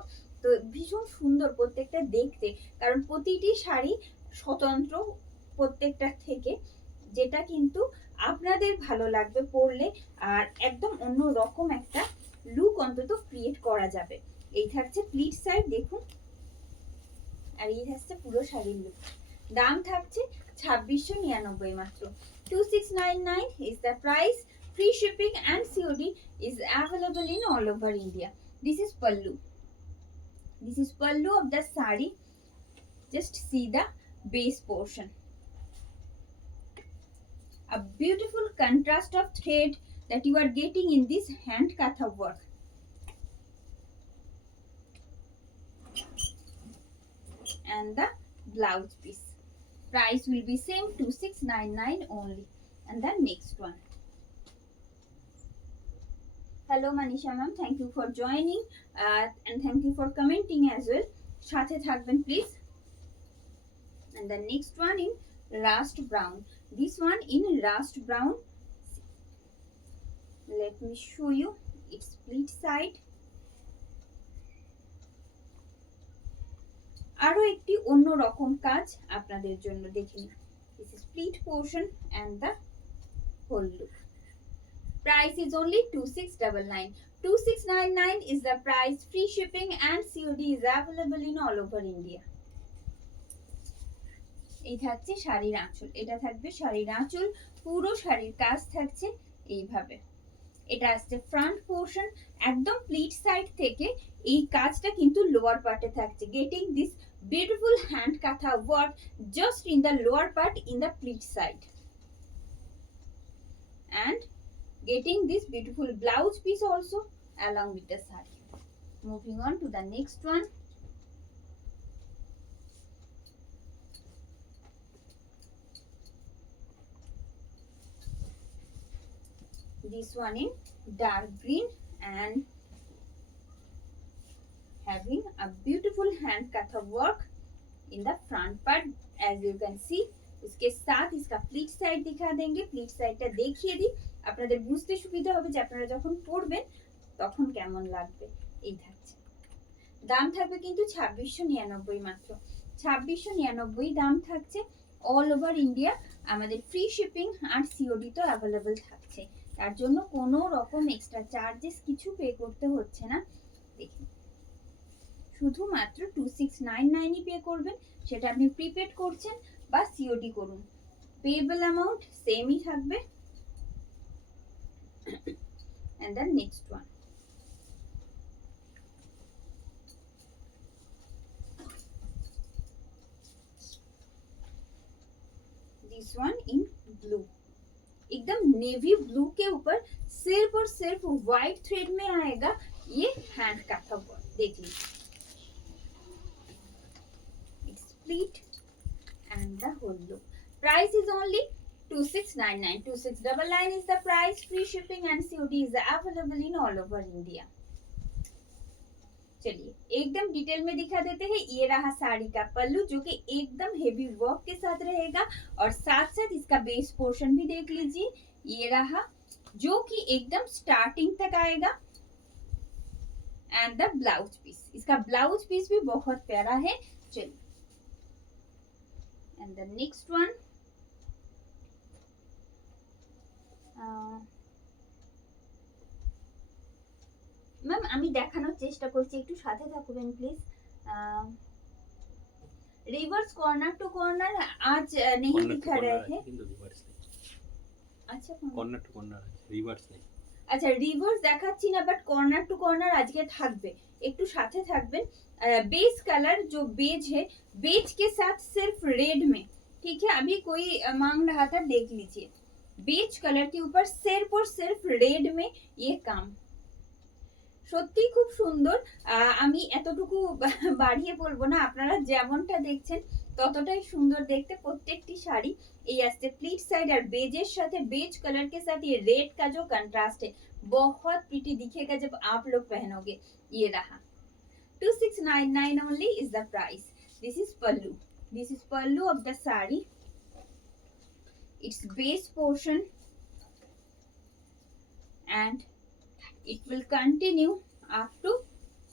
তো ভীষণ সুন্দর প্রত্যেকটা দেখতে, কারণ প্রতিটি শাড়ি স্বতন্ত্র প্রত্যেকটা থেকে, যেটা কিন্তু আপনাদের ভালো লাগবে পরলে, আর একদম অন্য রকম একটা লুক অন্তত ক্রিয়েট করা যাবে। এই থাকছে প্লিট সাইড দেখুন, আর এই থাকছে পুরো শাড়ির লুক। দাম থাকছে 2699 মাত্র। 2699 is the price. Free shipping and COD is available in all over India. This is pallu. This is pallu of the saree. Just see the base portion. A beautiful contrast of thread that you are getting in this hand katha work. And the blouse piece. Price will be same 2699 only. And the next one. Hello Manisha ma'am, thank you for joining and thank you for commenting as well. সাথে থাকবেন please. And the next one in rust brown. This one in rust brown. Let me show you its split side. আরো একটি অন্য রকম কাজ আপনাদের জন্য দেখে নিন। This is split portion and the whole look. Price is only 2699. 2699 is the price. Free shipping and COD is available in all over India. এই থাকছে শাড়ির আঁচল, এটা থাকবে শাড়ির আঁচল, পুরো শাড়ির কাজ থাকছে এইভাবে। এটা আসছে ফ্রন্ট পোর্শন, একদম প্লিট সাইড থেকে এই কাজটা কিন্তু লোয়ার পার্টে থাকছে। গেটিং দিস বিউটিফুল হ্যান্ড কাঁথা work just in the lower part in the pleat side, and getting this beautiful blouse piece also along with the saree. Moving on to the next one. This one in dark green and having a beautiful hand katha work in the front part, as you can see. इसके साथ इसका pleat side दिखा देंगे। Pleat साइडটা দেখিয়ে দিই, আপনাদের বুঝতে সুবিধা হবে যে আপনারা যখন পরবেন তখন কেমন লাগবে। এই থাকছে, দাম থাকবে কিন্তু 2699 মাত্র। 2699 দাম থাকছে অল ওভার ইন্ডিয়া। আমাদের ফ্রি শিপিং আর সিওডি তো অ্যাভেলেবল থাকছে, তার জন্য কোনো রকম এক্সট্রা চার্জেস কিছু পে করতে হচ্ছে না। দেখুন শুধুমাত্র 2699 পে করবেন, সেটা আপনি প্রিপেড করছেন বা সিওডি করুন, পেয়েবল অ্যামাউন্ট সেমই থাকবে। And the next one. This this one in blue, एकदम नेवी ब्लू के ऊपर सिर्फ और सिर्फ व्हाइट थ्रेड में आएगा ये हैंड काथा वर्क। देख लीजिए, it's pleat and the whole look. Price is only 2699. 2699 is the price. Free shipping and COD is available in all over India. चलिए एकदम डिटेल में दिखा देते हैं। ये रहा साड़ी का पल्लू जो कि एकदम हेवी वर्क के साथ रहेगा और साथ साथ इसका बेस पोर्शन भी देख लीजिए, ये रहा जो कि एकदम स्टार्टिंग तक आएगा। एंड द ब्लाउज पीस, इसका ब्लाउज पीस भी बहुत प्यारा है। चलिए, and the next one ma'am আমি দেখানোর চেষ্টা করছি, একটু সাথে থাকবেন please. Reverse corner to corner आज नहीं दिखा रहे हैं, अच्छा কর্নার টু কর্নার রিভার্স নেই। আচ্ছা রিভার্স দেখাচ্ছি না, বাট কর্নার टू কর্নার আজকে থাকবে, একটু সাথে থাকবেন। बेस कलर जो बेज है, बेज के साथ सिर्फ रेड में, ठीक है। अभी कोई मांग रहा था, देख लीजिए, बेज कलर के ऊपर सिर्फ और सिर्फ रेड में ये काम সত্যি খুব সুন্দর। আমি এতটুকু বাড়িয়ে বলবো না, আপনারা যেমনটা দেখছেন ততটাই সুন্দর দেখতে প্রত্যেকটি শাড়ি। এই আসছে प्लीट साइड और बेजेর সাথে बेज कलर के साथ ये रेड का जो कंट्रास्ट है बहुत प्रीटी दिखेगा जब आप लोग पहनोगे। ये रहा 2699 only is the price. This is pallu. This is pallu of the sari. Its base portion and it will continue up to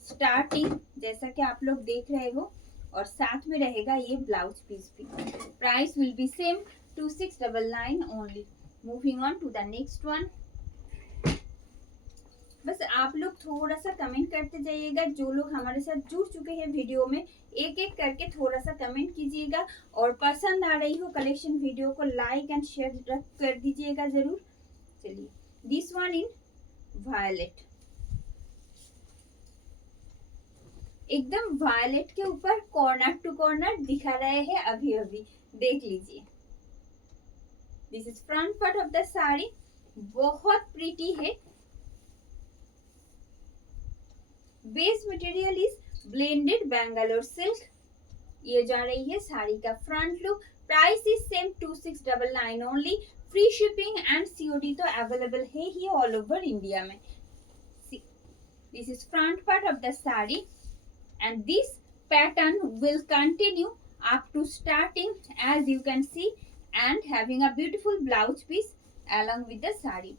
starting जैसा कि आप लोग देख रहे हो, और साथ में रहेगा ये ब्लाउज पीस भी। Price will be same 2699 only. Moving on to the next one. बस आप लोग थोड़ा सा कमेंट करते जाइएगा, जो लोग हमारे साथ जुड़ चुके हैं वीडियो में एक एक करके थोड़ा सा कमेंट कीजिएगा, और पसंद आ रही हो कलेक्शन वीडियो को लाइक एंड शेयर कर दीजिएगा जरूर। चलिए, दिस वन इन वायलेट, एकदम वायलेट के ऊपर कॉर्नर टू कॉर्नर दिखा रहे हैं अभी अभी, देख लीजिए। This is front part of the sari, बहुत प्रीटी है। Base material is blended Bangalore silk. ये जा रही है साड़ी का front look. Price is same 2699 only. Free shipping and COD तो अवेलेबल है ही ऑल ओवर इंडिया में। This is front part of the sari and this pattern will continue up to starting as you can see, and having a beautiful blouse piece along with the sari.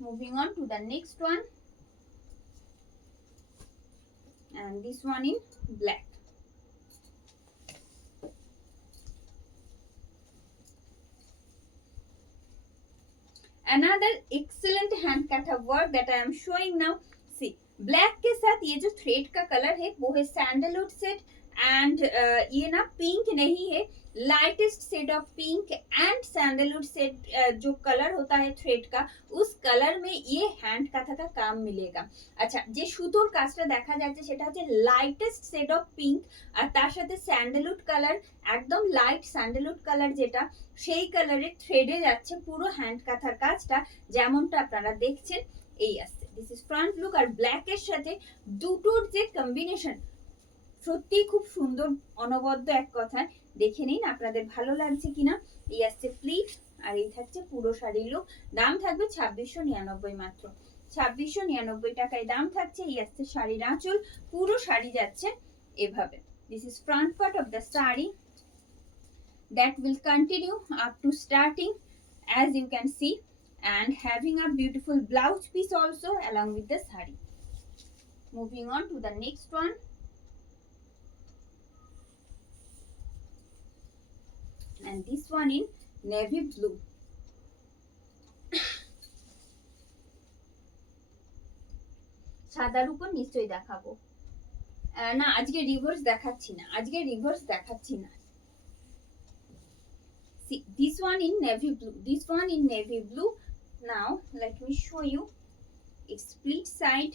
Moving on to the next one, and this one in black. Another excellent hand cut work that I am showing now. See, black के साथ ये जो thread का colour है वो है sandalwood set, and ये ना पिंक नहीं है, lightest shade of pink and sandalwood set जो कलर होता है थ्रेड का, उस कलर में ये हैंड काथा का काम मिलेगा। अच्छा, যে সুতোর কাজটা দেখা যাচ্ছে সেটা হচ্ছে লাইটেস্ট শেড অফ পিঙ্ক, আর তার সাথে স্যান্ডেলউড কালার, একদম লাইট স্যান্ডেলউড কালার যেটা, সেই কালারের থ্রেডে যাচ্ছে পুরো হ্যান্ড কাথার কাজটা, যেমনটা আপনারা দেখছেন এই আসছে। দিস ইজ ফ্রন্ট লুক, আর ব্ল্যাক এর সাথে দুটোর যে কম্বিনেশন সত্যি খুব সুন্দর, অনবদ্য এক কথায়। দেখে নিন আপনাদের ভালো লাগছে কিনা। এই আসছে প্লিট, আর এই থাকছে পুরো শাড়ির লুক। দাম থাকবে 2699 মাত্র, 2699 টাকায় দাম থাকছে। এই আসছে শাড়ির আঁচল, পুরো শাড়ি যাচ্ছে এভাবে। This is front part of the sari that will continue up to starting as you can see, and having a beautiful blouse piece also along with the sari. Moving on to the next one, and this one in navy blue. সাদার উপর নিশ্চয়ই দেখাবো না, আজকে reverse দেখাচ্ছি না, আজকে reverse দেখাচ্ছি না। See, this one in navy blue, this one in navy blue. Now let me show you its split side.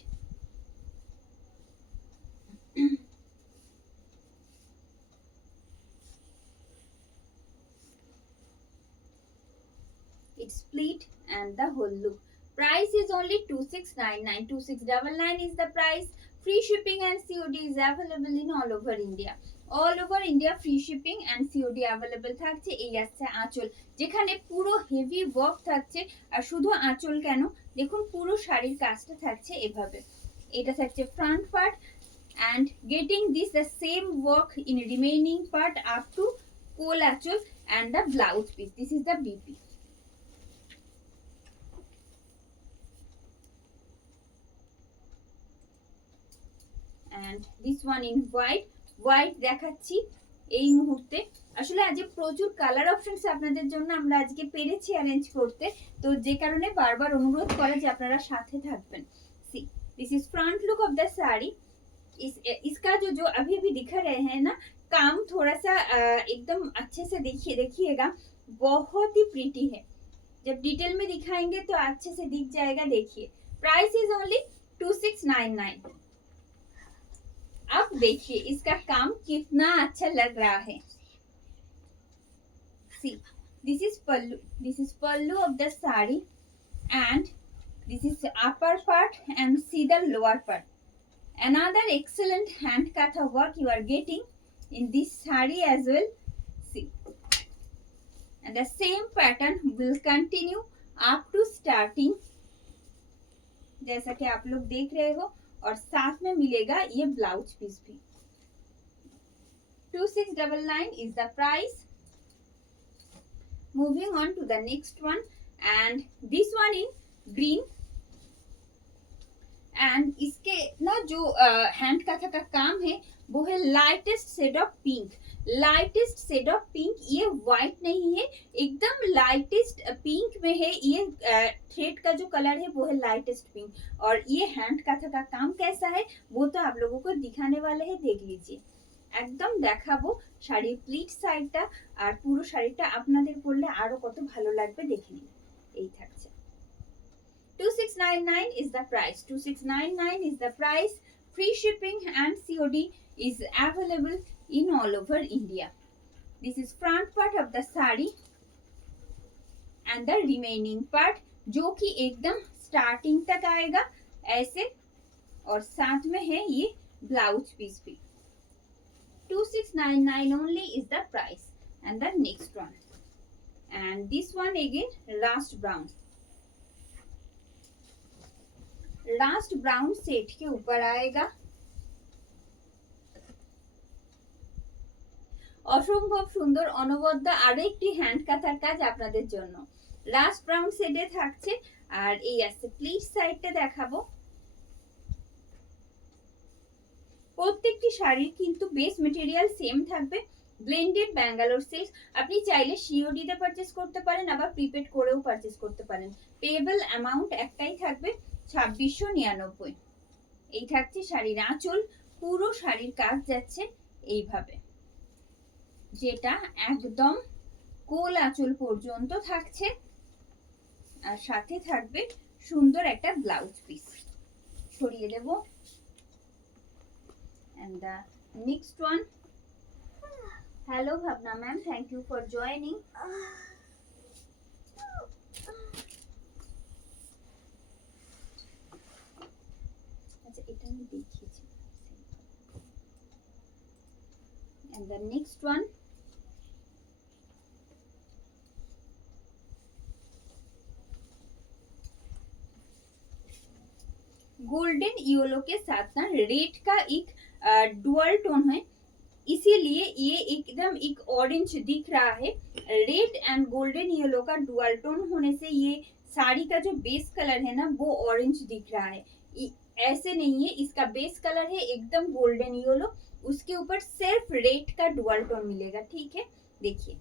its pleat and the whole look. Price is only 2699. 2699 is the price. Free shipping and COD is available in all over India. All over India free shipping and COD available থাকছে। এই আসছে আঁচল, যেখানে পুরো heavy work থাকছে। আর শুধু আঁচল কেন, দেখুন পুরো শাড়ির কাজটা থাকছে এভাবে। এটা থাকছে front part and getting this the same work in remaining part up to কোল anchal and the blouse piece. This is the BP. and this one in white দেখাচ্ছি এই মুহূর্তে। আসলে আজকে প্রচুর কালার অপশনস আপনাদের জন্য আমরা আজকে পেরেছি অ্যারেঞ্জ করতে, তো যে কারণে বারবার অনুরোধ করা যে আপনারা সাথে থাকবেন। See this is front look of the sari. इसका जो अभी अभी दिखा रहे हैं ना, काम थोड़ा सा एकदम अच्छे से देखिएगा, बहुत ही प्रीटी है। जब डिटेल में दिखाएंगे तो अच्छे से दिख जाएगा। देखिए प्राइस इज ओनली 2699। अब देखिए इसका काम कितना अच्छा लग रहा है। See, this is pallu of the sari and this is the upper part and see the lower part. Another excellent hand katha work you are getting in this sari as well. See, and the same pattern will continue up to starting, जैसा कि आप लोग देख रहे हो, और साथ में मिलेगा ये ब्लाउज पीस भी। 2699 is the price. Moving on to the next one, and this one in green, and इसके ना जो हैंड काथा का काम है वो है lightest shade of pink. Lightest shade of pink, ये व्हाइट नहीं है, एकदम लाइटेस्ट पिंक में है। ये थ्रेड का जो कलर है वो है लाइटेस्ट पिंक। और ये हैंड काथा का काम कैसा है वो तो आप लोगों को दिखाने वाले हैं, देख लीजिए। একদম দেখাবো শাড়ির প্লিট সাইডটা, আর পুরো শাড়িটা আপনাদের পরলে আরো কত ভালো লাগবে দেখে নিন। এই থাকছে 2699 is the price. 2699 is the price. Free shipping and COD is available in all over India. This is front part of the sari and the remaining part जो कि एकदम स्टार्टिंग तक आएगा ऐसे, और साथ में है ये ब्लाउज पीस भी। 2699 only is the price. And the next one, and this one again rust brown। rust brown set के ऊपर आएगा। অসম্ভব সুন্দর অনবদ্য আরো একটি হ্যান্ড কাঁথার কাজ আপনাদের জন্য। রাস্ট ব্রাউন শেডে থাকছে, আর এই আছে প্লিট সাইডটা দেখাবো। প্রত্যেকটি শাড়ির কিন্তু বেস মেটেরিয়াল সেম থাকবে, ব্লেন্ডেড ব্যাঙ্গালোর সিল্ক। আপনি চাইলে সিওডি তে পারচেজ করতে পারেন, আবার প্রিপেড করেও পারচেজ করতে পারেন। পেয়েবল অ্যামাউন্ট একটাই থাকবে 2699। এই থাকছে শাড়ির আঁচল, পুরো শাড়ির কাজ যাচ্ছে এইভাবে, যেটা একদম কোল আঁচল পর্যন্ত থাকছে, আর সাথে থাকবে সুন্দর একটা ব্লাউজ পিস। ছড়িয়ে দেব। And the next one, hello Bhavna ma'am, thank you for joining. আচ্ছা এটা আমি দেখিয়েছি। And the next one, golden yellow के साथ ना रेड का एक डुअल टोन है, इसीलिए ये एकदम एक ऑरेंज दिख रहा है। रेड एंड गोल्डन येलो का डुअल टोन होने से ये साड़ी का जो बेस कलर है ना वो ऑरेंज दिख रहा है। ऐसे नहीं है, इसका बेस कलर है एकदम गोल्डन येलो, उसके ऊपर सिर्फ रेड का डुअल टोन मिलेगा। ठीक है, देखिए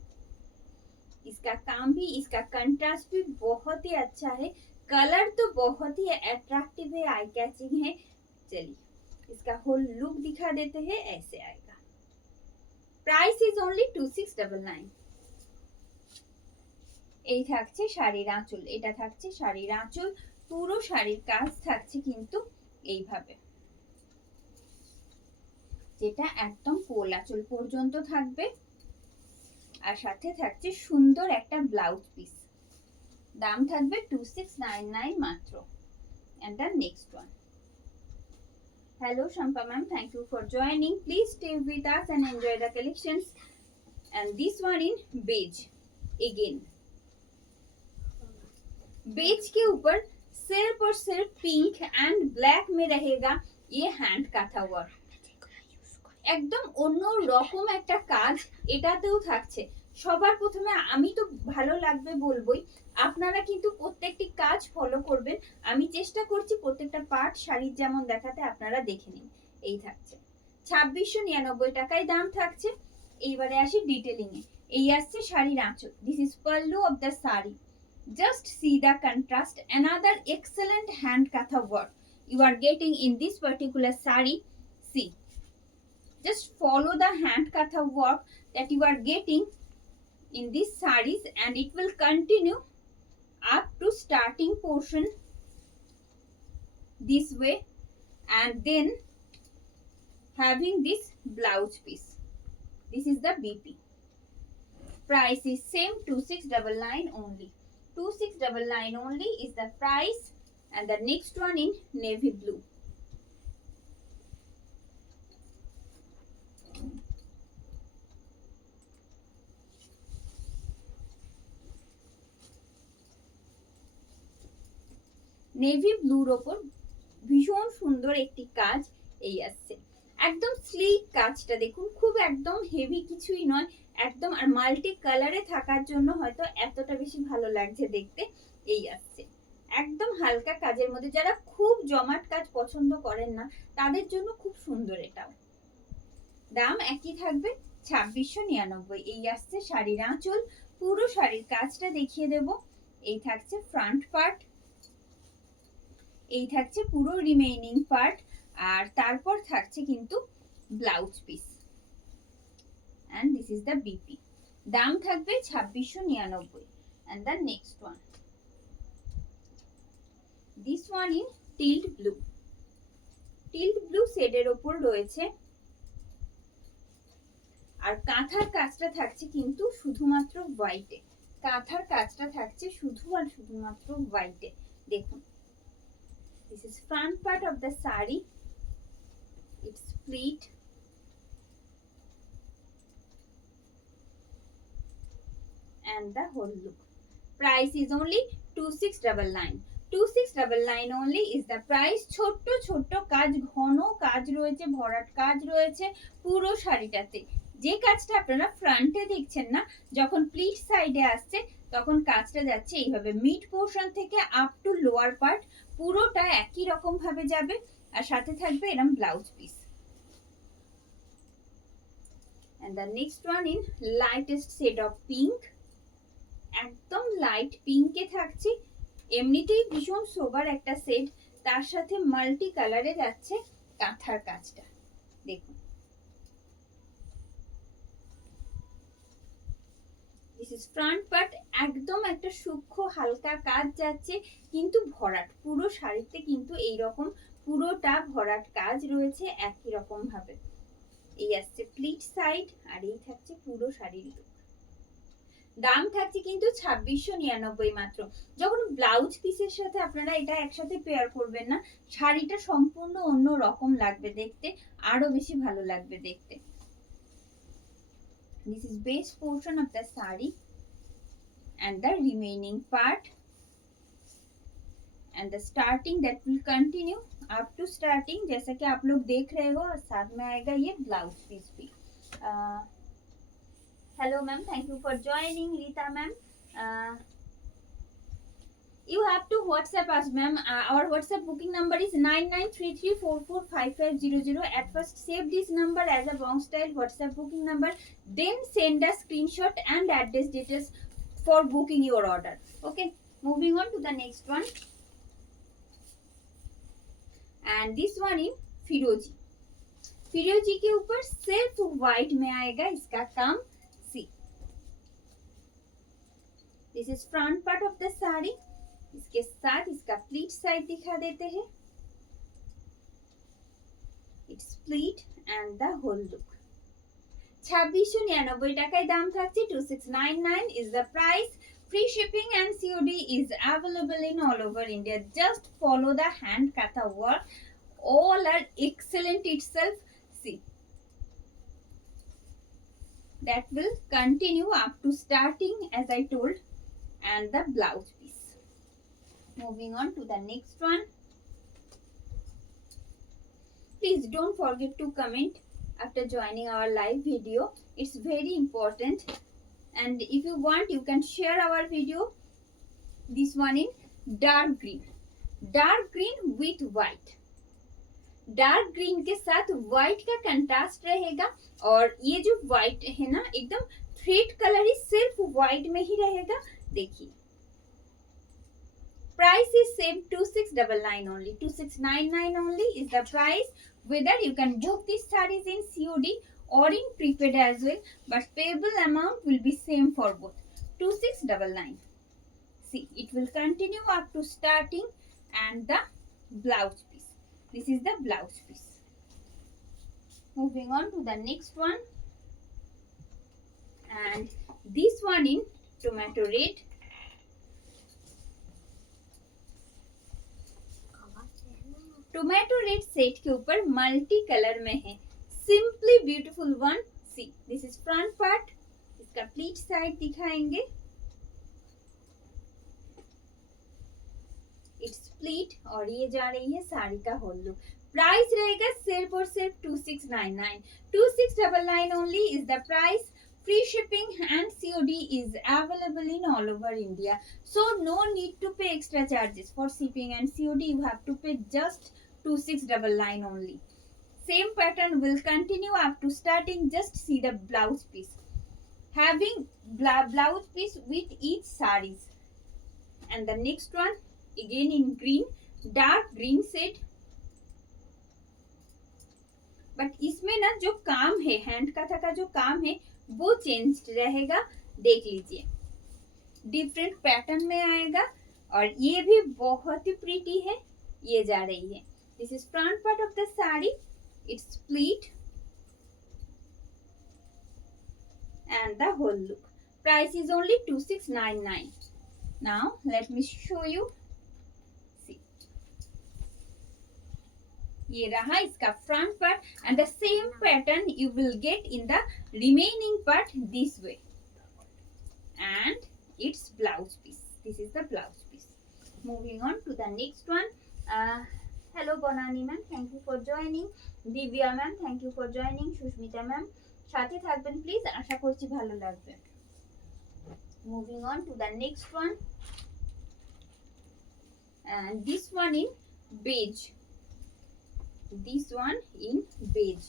इसका काम भी, इसका कंट्रास्ट भी बहुत ही अच्छा है। कलर तो बहुत ही अट्रैक्टिव है, आई कैचिंग है। चलिए इसका होल लुक दिखा देते हैं, ऐसे आएगा। Price is only 2699। এই থাকছে শাড়ির আঁচল, এটা থাকছে শাড়ির আঁচল, পুরো শাড়ির কাজ থাকছে কিন্তু এইভাবে, যেটা একদম কোল আঁচল পর্যন্ত থাকবে, আর সাথে থাকছে সুন্দর একটা ব্লাউজ পিস। দাম থাকবে 2699 মাত্র। And the next one. Hello Shampa ma'am, thank you for joining. Please stay with us and enjoy the collections. And this one in beige again. Beige के ऊपर सिर्फ और सिर्फ पिंक एंड ब्लैक में रहेगा ये हैंड কাঁথা ওয়ার্ক। একদম অন্য রকম একটা কাজ এটাতেও থাকছে। সবার প্রথমে আমি তো ভালো লাগবে বলবোই, আপনারা কিন্তু প্রত্যেকটি কাজ ফলো করবেন। আমি চেষ্টা করছি প্রত্যেকটা পার্ট শাড়ির যেমন দেখাতে, আপনারা দেখে নিন। এই থাকছে 2699 টাকায় দাম থাকছে। এইবারে আসি ডিটেলিং এ। এই আসছে শাড়ির আঁচল। This is pallu of the sari. Just see the contrast. Another excellent hand katha work you are getting in this particular sari. See, just follow the hand katha work that you are getting in these saris, and it will continue up to starting portion this way, and then having this blouse piece. This is the BP. Price is same 2699 only. 2699 only is the price. And the next one in navy blue. Navy ব্লুর ওপর ভীষণ সুন্দর একটি কাজ এই আসছে। একদম slick কাজটা দেখুন, খুব একদম হেভি কিছুই নয়, একদম আর মাল্টি কালারে থাকার জন্য হয়তো এতটা বেশি ভালো লাগছে দেখতে। এই আসছে একদম হালকা কাজের মধ্যে, যারা খুব জমাট কাজ পছন্দ করেন না তাদের জন্য খুব সুন্দর এটাও। দাম একই থাকবে 2699। এই আসছে শাড়ির আঁচল। পুরো শাড়ির কাজটা দেখিয়ে দেব। এই থাকছে ফ্রন্ট পার্ট, এই থাকছে পুরো রিমেইনিং পার্ট, আর তারপর থাকছে কিন্তু blouse piece. and this is the BP. দাম থাকবে 2699। and the next one, this one in tilt blue. tilt blue শেডের ওপর রয়েছে, আর কাঁথার কাজটা থাকছে কিন্তু শুধুমাত্র হোয়াইটে। কাঁথার কাজটা থাকছে শুধু আর শুধুমাত্র হোয়াইটে। দেখুন, this is front part of the sari. It's split and the whole look. Price is only 2699. 2699 only is the price. ছোট্ট ছোট্ট কাজ, ঘন কাজ রয়েছে, ভরাট কাজ রয়েছে পুরো শাড়িটাতে। যে কাজটা আপনারা ফ্রন্টে দেখছেন না, যখন প্লিট সাইডে আসছে তখন কাজটা যাচ্ছে এইভাবে মিড পোর্শন থেকে আপ টু লোয়ার পার্ট, পুরোটা একই রকম ভাবে যাবে, আর সাথে থাকবে এরকম blouse piece. and the next one in lightest shade of pink. একদম লাইট পিঙ্কে থাকছে, এমনিতেই ভীষণ সোবার একটা সেট, তার সাথে মাল্টি কালারে যাচ্ছে কাঁথার কাজটা। দেখুন, দিস ইজ ফ্রন্ট পার্ট। একদম একটা সূক্ষ্ম হালকা কাজ যাচ্ছে, কিন্তু ভরাট। পুরো শাড়িতে কিন্তু এইরকম পুরোটা ভরাট কাজ রয়েছে একই রকম ভাবে। এই আসছে প্লিট সাইড, আর এই থাকছে পুরো শাড়ির লুক। দাম থাকছে কিন্তু 2699 মাত্র। যখন ব্লাউজ পিসের সাথে আপনারা এটা একসাথে পেয়ার করবেন না, শাড়িটা সম্পূর্ণ অন্য রকম লাগবে দেখতে, আরো বেশি ভালো লাগবে দেখতে। This is base portion of the saree and the remaining part, and the starting that will continue up to starting, जैसा कि आप लोग देख रहे हो, और साथ में आएगा ये ब्लाउज पीस भी। Hello ma'am, thank you for joining. Rita ma'am, you have to WhatsApp us ma'am. Our WhatsApp booking number is 9933445500. At first save this number as a Bong Style WhatsApp booking number, then send a screenshot and address details for booking your order. Okay, moving on to the next one, and this one in फिरोजी। फिरोजी के ऊपर सिर्फ white में आएगा इसका काम। See, this is front part of the sari. इसके साथ इसका प्लीट साइड दिखा देते हैं। It's pleat and the whole look. 2699 টাকায় দাম থাকছে। 2699 is the price Free shipping and COD is available in all over India. Just follow the hand katha work. All are excellent itself. See, that will continue up to starting as I told, and the blouse piece. Moving on to the next one. Please don't forget to comment after joining our live video. It's very important, and if you want you can share our video. This one in dark green with white. Dark green के साथ white का contrast रहेगा, और ये जो white है ना एकदम थ्रेड कलर ही सिर्फ व्हाइट में ही रहेगा. देखिए price is same 2699 only. 2699 only is the price. Whether you can book these sarees in COD or in prepaid as well, but payable amount will be same for both. 2699. See, it will continue up to starting, and the blouse piece. This is the blouse piece. Moving on to the next one, and this one in tomato red. Tomato red set के ऊपर multi colour में है. Simply beautiful one. See, this is front part. इसका pleat side दिखाएंगे. It's pleat, और ये जा रही है साड़ी का होल लुक. प्राइस रहेगा सिर्फ और सिर्फ 2699. 2699 only is the price. Free shipping and COD is available in all over India. So no need to pay extra charges for shipping and COD. You have to pay just 2699 only. Same pattern will continue up to starting. Just see the blouse piece. Having blouse piece with each sarees. And the next one again in green, dark green shade. But इसमें ना जो काम है, hand कथा का जो काम है वो चेंज रहेगा. देख लीजिए डिफरेंट पैटर्न में आएगा, और ये भी बहुत ही प्रीटी है. ये जा रही है. This is front part of the sari. It's pleat and the whole look. Price is only 2699. Now let me show you. ये रहा इसका front part, and the same pattern you will get in the remaining part this way, and it's blouse piece. This is the blouse piece. Moving on to the next one. Hello Banani ma'am, thank you for joining. Divya ma'am, thank you for joining. Susmita ma'am, সাথে থাকবেন please, আশা করছি ভালো লাগবে. Moving on to the next one, and this one in beige. This one in beige.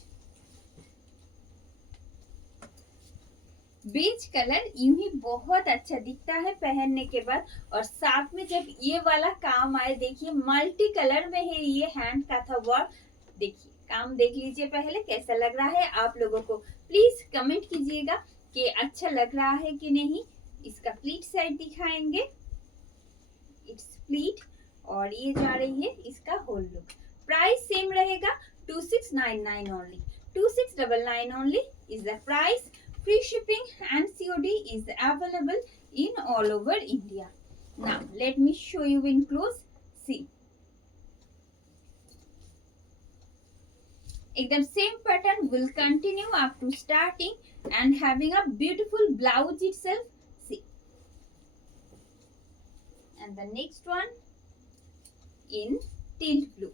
Beige colour यूं ही बहुत अच्छा दिखता है पहनने के बाद, और साथ में जब ये वाला काम आए, देखिए मल्टी कलर में है ये हैंड काथा वर्क. देखिए काम देख लीजिए पहले कैसा लग रहा है आप लोगों को. प्लीज कमेंट कीजिएगा कि अच्छा लग रहा है कि नहीं. इसका प्लीट साइड दिखाएंगे. इट्स प्लीट, और ये जा रही है इसका होल लुक. प्राइस सेम रहेगा 2699 only. 2699 only is the price. Free shipping and COD is available in all over India. Now let me show you in close. See, एकदम same pattern will continue up to starting, and having a beautiful blouse itself. See, and the next one in teal blue.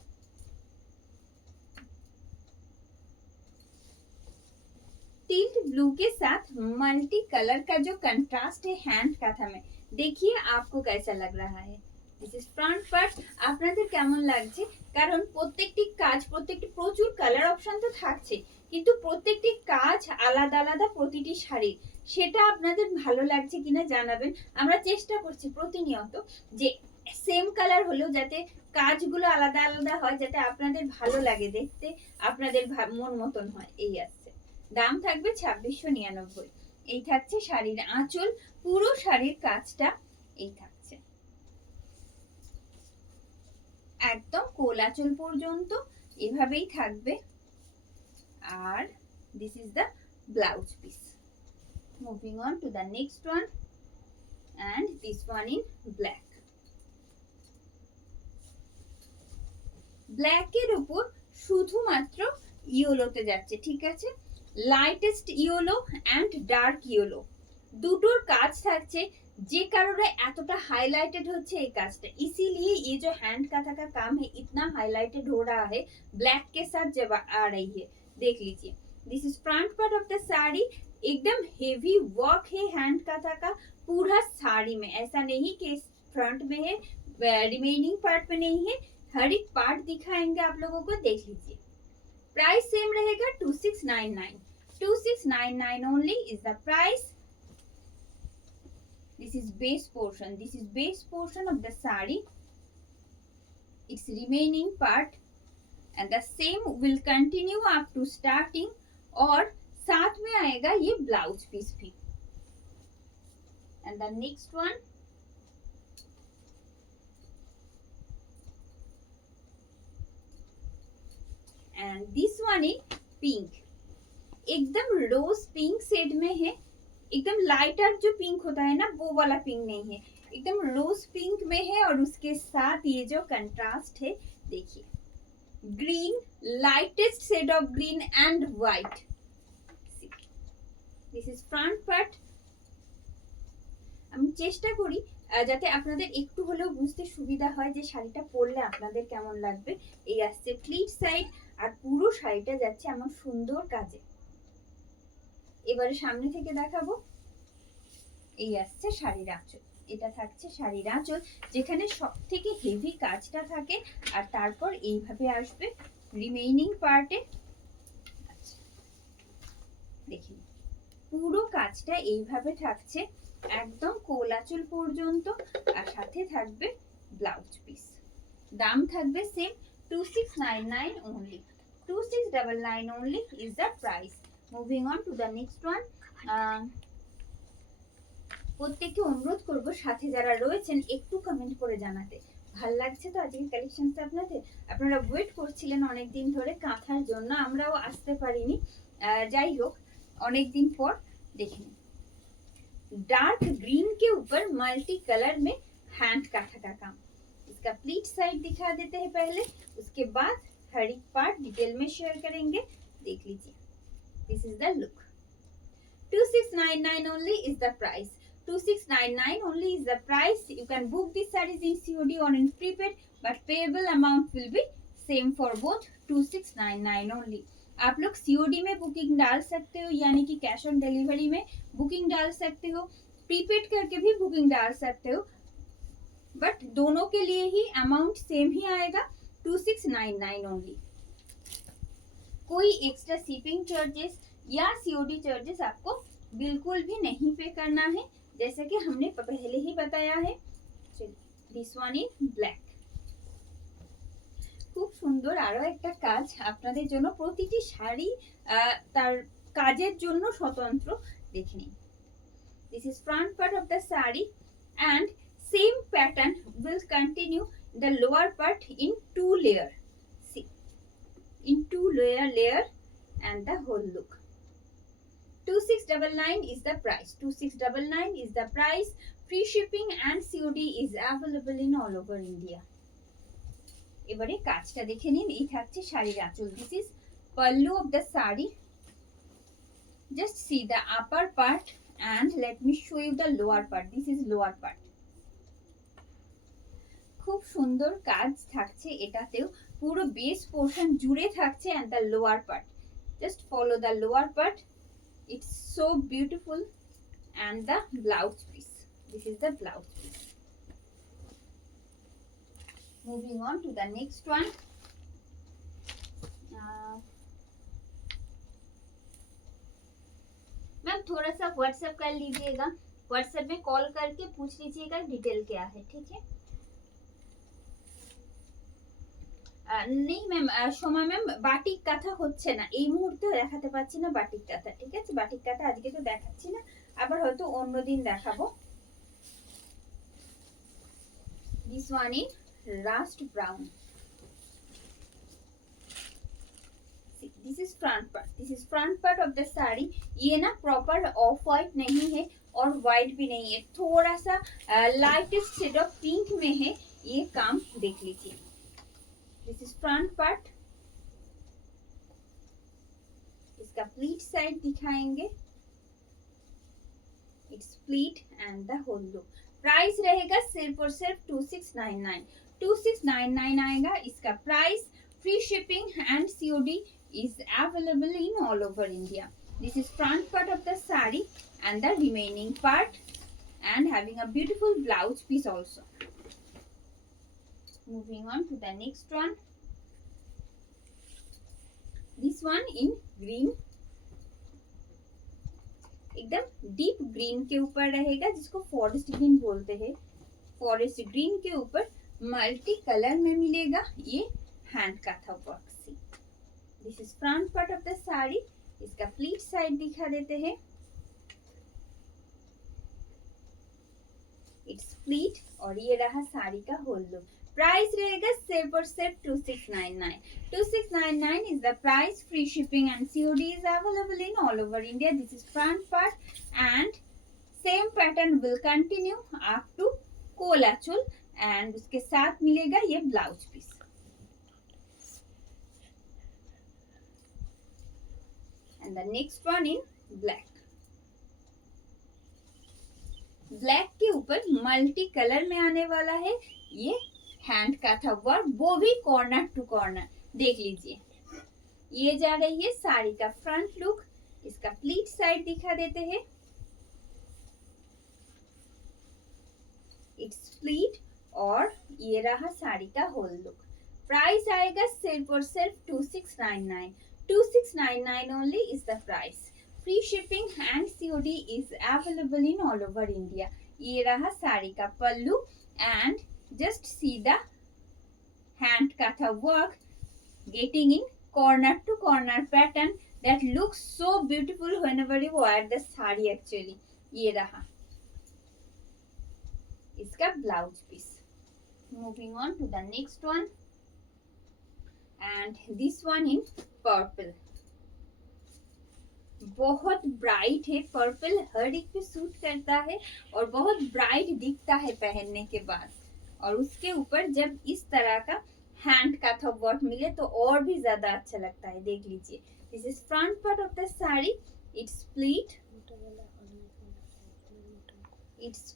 Teal blue के साथ multi colour का जो contrast है hand काथा में, देखिए आपको कैसा लग रहा है. This is front part. আপনাদের কেমন লাগছে? কারণ প্রত্যেকটি কাজ, প্রত্যেকটি প্রচুর কালার অপশন তো থাকছে, কিন্তু প্রত্যেকটি কাজ আলাদা আলাদা প্রতিটি শাড়ির. সেটা আপনাদের ভালো লাগছে কিনা জানাবেন. আমরা চেষ্টা করছি প্রতিনিয়ত যে সেম কালার হলেও যাতে কাজগুলো আলাদা আলাদা হয়, যাতে আপনাদের ভালো লাগে দেখতে, আপনাদের মন মতন হয়. এই আসছে. দাম থাকবে 2699. এই থাকছে শাড়ির আঁচল. পুরো শাড়ির কাজটা এই থাকছে, একদম কোল আঁচল পর্যন্ত এভাবেই থাকবে. আর this is the blouse piece. Moving on to the next one, and this one in black. Black এর উপর শুধুমাত্র ইয়েলোতে যাচ্ছে, ঠিক আছে? Lightest yellow and dark yellow দুটোর কাজ থাকছে, যে কারণে এতটা হাইলাइटेड হচ্ছে এই কাজটা। इसीलिए ये जो हैंड काथा का काम है इतना हाईलाइटेड हो रहा है ब्लैक के साथ जब आ रही है। देख लीजिए, this is front part of the sari, एकदम हेवी वर्क है हैंड काथा का पूरा साड़ी में। ऐसा नहीं कि फ्रंट में है, रिमेनिंग पार्ट में नहीं है, हर एक पार्ट दिखाएंगे आप लोगों को। देख लीजिए, प्राइस सेम रहेगा 2699। 2699 only is the price। This is base portion, this is base portion of the sari, its remaining part, and the same will continue up to starting। और साथ में आएगा ये ब्लाउज पीस भी। and the next one, and this one is pink, एकदम रोज pink shade में है, एकदम लाइटर जो पिंक होता है ना वो वाला पिंक नहीं है, एकदम रोज पिंक में है। और उसके साथ ये जो कंट्रास्ट है देखिए, green, lightest shade of green and white. This is front part. আমি চেষ্টা করি যাতে আপনাদের একটু হলেও বুঝতে সুবিধা হয় যে শাড়িটা পরলে আপনাদের কেমন লাগবে। এই আসছে প্লিট সাইড, আর পুরো শাড়িটা যাচ্ছে এমন সুন্দর কাজে। এবারে সামনে থেকে দেখাবো, এই আসছে শাড়ির আঁচল, এটা থাকছে শাড়ির আঁচল, যেখানে সব থেকে হেভি কাজটা থাকে। আর তারপর এইভাবে আসবে রিমেইনিং পার্টে। দেখুন পুরো কাজটা এইভাবে থাকছে একদম কোল আঁচল পর্যন্ত, আর সাথে থাকবে ব্লাউজ পিস। দাম থাকবে same 2699 only। 2699 only is the price। Moving on to the next one. প্রত্যেককে অনুরোধ করব সাথে যারা রয়েছেন একটু কমেন্ট করে জানাতে ভাল লাগছে তো আজকের কালেকশনটা আপনাদের। আপনারা ওয়েট করছিলেন অনেক দিন ধরে কাঁথার জন্য, আমরাও আসতে পারিনি, যাই হোক অনেক দিন পর। দেখেন डार्क ग्रीन के ऊपर मल्टी कलर में हैंड काथा का काम। इसका प्लीट साइड दिखा देते हैं पहले, उसके बाद हर एक पार्ट डिटेल में शेयर करेंगे। देख लीजिए, this is the look. 2699 only is the price। 2699 only is the price। You can book these sarees in COD or in prepaid, but payable amount will be same for both। 2699 only। आप लोग COD में booking डाल सकते हो, यानी कि cash on delivery में booking डाल सकते हो, प्रीपेड करके भी बुकिंग डाल सकते हो, बट दोनों के लिए ही अमाउंट सेम ही आएगा 2699 ओनली। कोई एक्स्ट्रा शिपिंग चार्जेस या सीओडी चार्जेस आपको बिल्कुल भी नहीं पे करना है, जैसे कि हमने पहले ही बताया है। This one in black. খুব সুন্দর আরো একটা কাজ আপনাদের জন্য, প্রতিটি শাড়ি তার কাজের জন্য স্বতন্ত্র। দেখে নিন, this is front part of the sari and same pattern will continue the lower part in 2 layer। see, in 2 layer and the whole look। 2699 is the price। 2699 is the price। free shipping and COD is available in all over India। এবারে কাজটা দেখে নিন, এই থাকছে শাড়ির আঁচল। This is pallu of the sari. Just see the upper part and let me show you the lower part। this is lower part। খুব সুন্দর কাজ থাকছে এটাতেও, পুরো বেস পোরশন জুড়ে থাকছে and the lower part। just follow the lower part, it's so beautiful। and the blouse piece, this is the blouse piece। moving on to the next one। Ma'am थोड़ा सा व्हाट्सएप कर लीजिएगा, WhatsApp में call करके पूछ लीजिएगा detail क्या है, ठीक है? नहीं ম্যাম, সময় ম্যাম বাটিক কাঁথা হচ্ছে না এই মুহূর্তে, দেখাতে পাচ্ছি না বাটিক কাঁথা, ঠিক আছে? বাটিক কাঁথা আজকে তো দেখাচ্ছি না, আবার হয়তো অন্যদিন দেখাবো। This one in rust brown. This is front part. This is front part of the sari. ये ना प्रॉपर ऑफ व्हाइट नहीं है, और व्हाइट भी नहीं है, थोड़ा सा लाइटेस्ट शेड ऑफ पिंक में है। ये काम देख लीजिए। This is front part. इसका प्लीट साइड दिखाएंगे। It's pleat and the whole look. Price रहेगा सिर्फ और सिर्फ 2699। 2699 आएगा इसका price. Free shipping and COD is available in all over India. This is front part of the sari and the remaining part, and having a beautiful blouse piece also. Moving on to the next one. This one in green, एकदम deep green के ऊपर रहेगा, जिसको forest green बोलते हैं। Forest green के ऊपर multi colour में मिलेगा ये hand kantha work. This is front part of the sari. इसका प्लीट साइड दिखा देते हैं। इट्स प्लीट और ये रहा साड़ी का होल लुक। प्राइस रहेगा सिर्फ और सिर्फ 2699। 2699 is the price. Free shipping and COD is available in all over India. This is front part and same pattern will continue up to कोला चोल and उसके साथ मिलेगा ये blouse piece. And the next one in black. Black के ऊपर multi colour में आने वाला है ये हैंड काथा वर्क, वो भी कॉर्नर टू कॉर्नर। देख लीजिए, ये जा रही है साड़ी का फ्रंट लुक। इसका प्लीट साइड दिखा देते हैं। इट्स प्लीट और ये रहा साड़ी का होल लुक। प्राइस आएगा सिर्फ और सिर्फ 2699। 2699 only is the price. Free shipping and COD is available in all over India. ये रहा साड़ी का पल्लू and just see the hand katha work getting in corner to corner pattern that looks so beautiful whenever you wear the sari actually. ये रहा इसका blouse piece. Moving on to the next one and this one in purple. बहुत bright है purple, हर एक पे suit करता है और बहुत ब्राइट दिखता है पहनने के बाद। और उसके ऊपर जब इस तरह का हैंड काथा वर्क मिले तो और भी ज्यादा अच्छा लगता है। देख लीजिए, this is front part of the sari. It's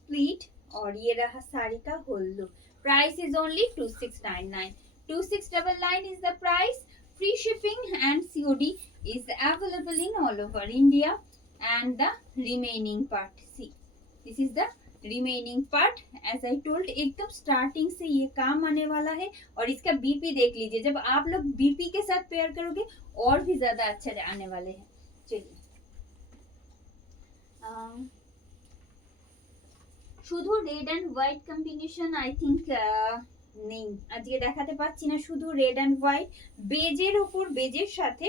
pleat और ये रहा साड़ी का whole look. Price is only 2699। 2699 is the price. Free shipping and COD is available in all over India. And the remaining part, see, this is the remaining part. As I told, एकदम starting से ये काम आने वाला है। और इसका BP देख लीजिए, जब आप लोग बीपी के साथ पेयर करोगे और भी ज्यादा अच्छा आने वाले हैं। चलिए, শুধু red and white combination I think নেই, আজকে দেখাতে পাচ্ছি না। শুধু রেড এন্ড হোয়াইট, বেজের উপর বেজের সাথে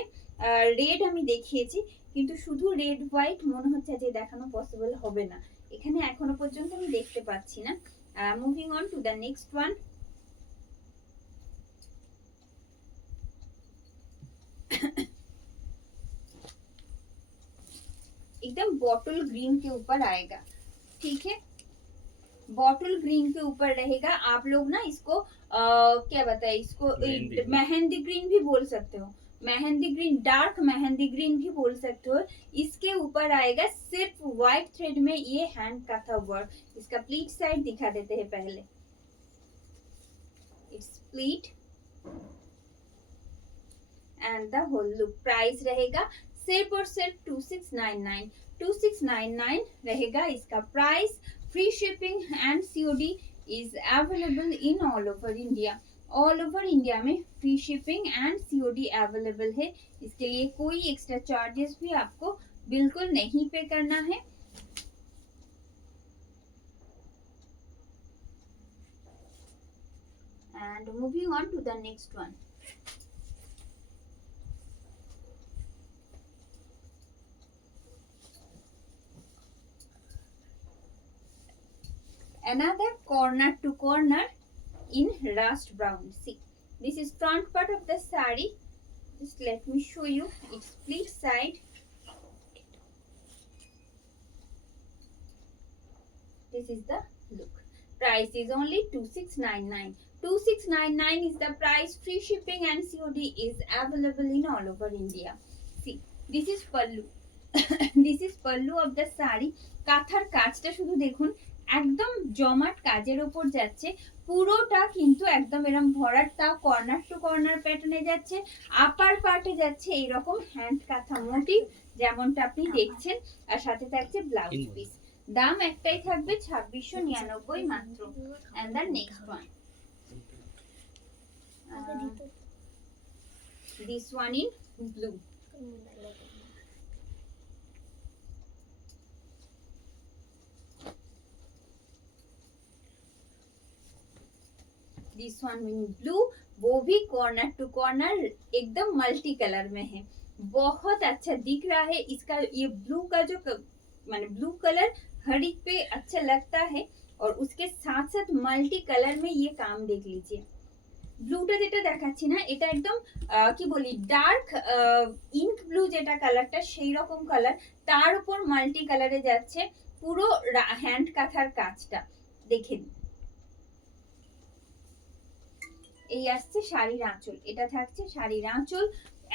রেড আমি দেখিয়েছি, কিন্তু শুধু রেড হোয়াইট মনে হচ্ছে যে দেখানো পসিবল হবে না, এখানে এখনো পর্যন্ত আমি দেখতে পাচ্ছি না। Moving on to the next one. एकदम बॉटल ग्रीन के ऊपर आएगा, ठीक है। बॉटल ग्रीन के ऊपर रहेगा। आप लोग ना इसको क्या बताए, इसको मेहंदी ग्रीन भी बोल सकते हो, mehndi green, dark mehndi green भी बोल सकते हो। इसके ऊपर आएगा सिर्फ व्हाइट थ्रेड में ये हैंड काथा वर्क। इसका प्लीट साइड दिखा देते हैं पहले। It's pleat and the whole look. Price रहेगा सिर्फ और सिर्फ 2699। 2699 रहेगा इसका price. Free shipping and COD is available in all over India. All over India में free shipping and COD available है। इसके लिए कोई एक्स्ट्रा चार्जेस भी आपको बिल्कुल नहीं पे करना है। And moving on to the next one. Another corner to corner in rust brown. See, this is front part of the sari. Just let me show you its split side. This is the look. Price is only 2699. 2699 is the price. Free shipping and COD is available in all over India. See, this is pallu. This is pallu of the sari. কাঁথার কাজটা শুধু দেখুন, একদম জমাট কাজের উপর যাচ্ছে, পুরোটা কিন্তু একদম এরকম ভরাট, তাও কর্নার টু কর্নার প্যাটার্নে যাচ্ছে, আপার পার্টে যাচ্ছে এইরকম হ্যান্ড কাঁথা মোটিভ যেমনটা আপনি দেখছেন, আর সাথে থাকছে ব্লাউজ পিস। দাম একটাই থাকবে 2699 মাত্র। And the next one, this one in blue. This one in blue, वो भी कॉर्नर टू कॉर्नर एकदम मल्टी कलर में है, बहुत अच्छा दिख रहा है। इसका ये ब्लू का जो माने ब्लू कलर हर एक पे अच्छा लगता है, और उसके साथ साथ मल्टी कलर में ये काम देख लीजिए। ব্লুটা যেটা দেখাচ্ছি না, এটা একদম কি বলি ডার্ক ইঙ্ক ব্লু যেটা কালারটা, সেই রকম কালার, তার উপর মাল্টি কালারে যাচ্ছে পুরো হ্যান্ড কাঁথার কাজটা দেখে নিন। এই আসছে শাড়ির আঁচল, এটা থাকছে শাড়ির আঁচল,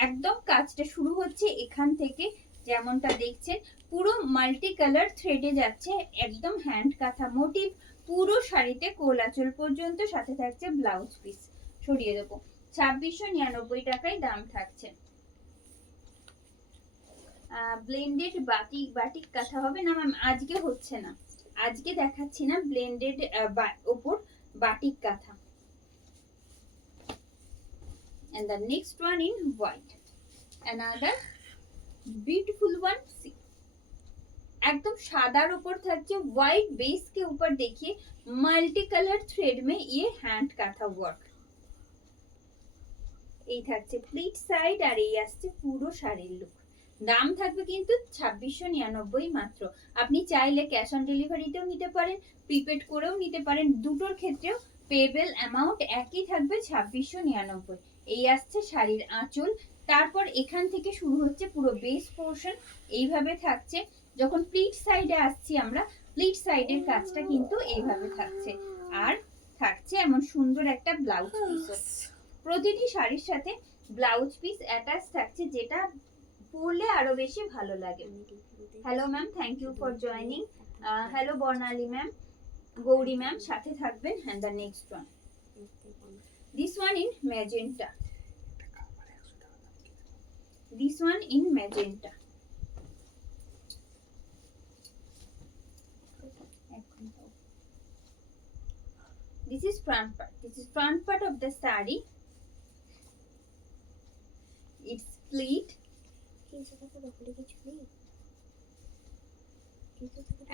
একদম কাজটা শুরু হচ্ছে এখান থেকে, যেমনটা দেখছেন পুরো মাল্টি কালার থ্রেডে যাচ্ছে, একদম হ্যান্ড কাঁথা মোটিভ, পুরো শাড়িতে কোল আঁচল পর্যন্ত, সাথে থাকছে ব্লাউজ পিস। সরিয়ে দেবো, 2699 টাকায় দাম থাকছে। ব্লেন্ডেড বাটিক, বাটিক কাঁথা হবে না ম্যাম, আজকে হচ্ছে না, আজকে দেখাচ্ছি না ব্লেন্ডেড ওপর বাটিক কাঁথা। And the next one in white, another beautiful one. See, एकदम सादार ऊपर থাকছে white बेस के ऊपर देखिए मल्टी कलर थ्रेड में ये हैंड काथा वर्क। এই থাকছে প্লিট সাইড, আর এই আসছে পুরো শাড়ির লুক। দাম থাকবে কিন্তু 2699 মাত্র। আপনি চাইলে ক্যাশ অন ডেলিভারিতেও নিতে পারেন, প্রিপেড করেও নিতে পারেন, দুটোর ক্ষেত্রেও পেবেল অ্যামাউন্ট একই থাকবে 2699। এই আসছে শাড়ির আঁচল, তারপর এখান থেকে শুরু হচ্ছে পুরো বেস পোর্শন, এইভাবে থাকছে। যখন প্লিট সাইডে আসছি আমরা, প্লিট সাইডের কাজটা কিন্তু এইভাবে থাকছে, আর থাকছে এমন সুন্দর একটা ব্লাউজ পিসও। প্রতিটি শাড়ির সাথে ব্লাউজ পিস অ্যাটাচ থাকছে, যেটা পরলে আরো বেশি ভালো লাগে। Hello ma'am, thank you for joining. Hello Barnali ma'am, Gauri ma'am সাথে থাকবেন। And the next one, this one in magenta, this one in magenta. This is front part, this is front part of the saree, it's pleat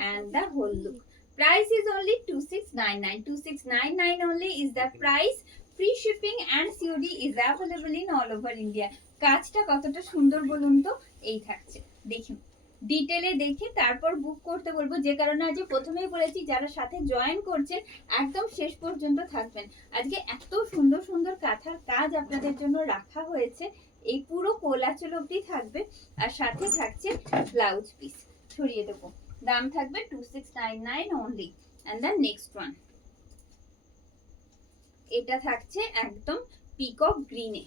and the whole look. Price is only 2699. 2699 only is the price. Free shipping and COD is available in all over India. কাজটা কতটা সুন্দর বলুন তো, এই থাকছে দেখুন, ডিটেলে দেখে তারপর বুক করতে বলবো, যে কারণে আজ প্রথমেই বলেছি যারা সাথে জয়েন করছেন একদম শেষ পর্যন্ত থাকবেন। আজকে এত সুন্দর সুন্দর কাঁথার কাজ আপনাদের জন্য রাখা হয়েছে, এই পুরো কোলাচল অবধি থাকবে, আর সাথে থাকছে ব্লাউজ পিস। ছড়িয়ে দেবো, দাম থাকবে 2699 only. And the next one, এটা থাকছে একদম পিকক গ্রিনে,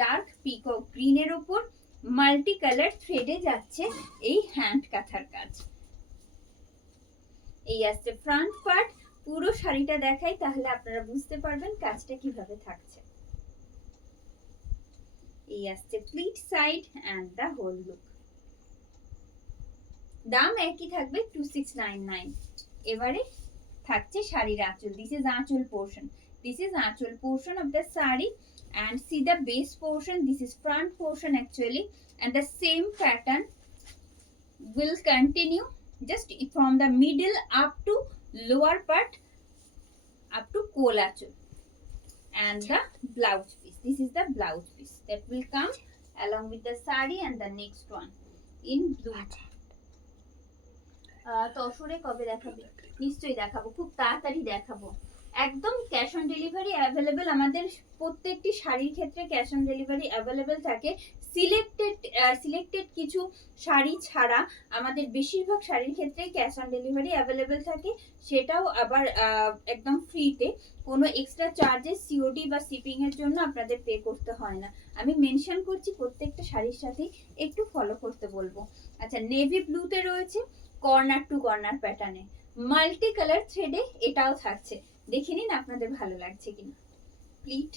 ডার্ক পিকক গ্রিনের উপর মাল্টি কালার থ্রেডে যাচ্ছে এই হ্যান্ড কাঁথার কাজ। এই আসছে ফ্রন্ট পার্ট, পুরো শাড়িটা দেখাই তাহলে আপনারা বুঝতে পারবেন কাজটা কিভাবে থাকছে। এই আসছে pleat side and the whole look. দাম একই থাকবে 2699। এবারে থাকছে শাড়ির আঁচল, দিস ইজ আঁচল পোর্শন, দিস ইজ আঁচল portion of the sari, and see the base portion, this is front portion actually, and the same pattern will continue just from the middle up to lower part up to kolachol, and the blouse piece, this is the blouse piece that will come along with the sari. And the next one in blue. তসরে কবে দেখাবে? নিশ্চয়ই দেখাবো, খুব তাড়াতাড়ি দেখাবো। একদম cash on delivery available, আমাদের প্রত্যেকটি শাড়ির ক্ষেত্রে ক্যাশ অন ডেলিভারি অ্যাভেলেবেল থাকে। সিলেক্টেড কিছু শাড়ি ছাড়া আমাদের বেশিরভাগ শাড়ির ক্ষেত্রে ক্যাশ অন ডেলিভারি অ্যাভেলেবেল থাকে, সেটাও আবার একদম ফ্রিতে, কোনো এক্সট্রা চার্জেস সিওডি বা শিপিং এর জন্য আপনাদের পে করতে হয় না। আমি মেনশন করছি প্রত্যেকটা শাড়ির সাথেই, একটু ফলো করতে বলবো। আচ্ছা, নেভি ব্লুতে রয়েছে কর্নার টু কর্নার প্যাটার্নে, মাল্টি কালার থ্রেডে এটাও থাকছে, দেখে নিন আপনাদের ভালো লাগছে কিনা। প্লিট,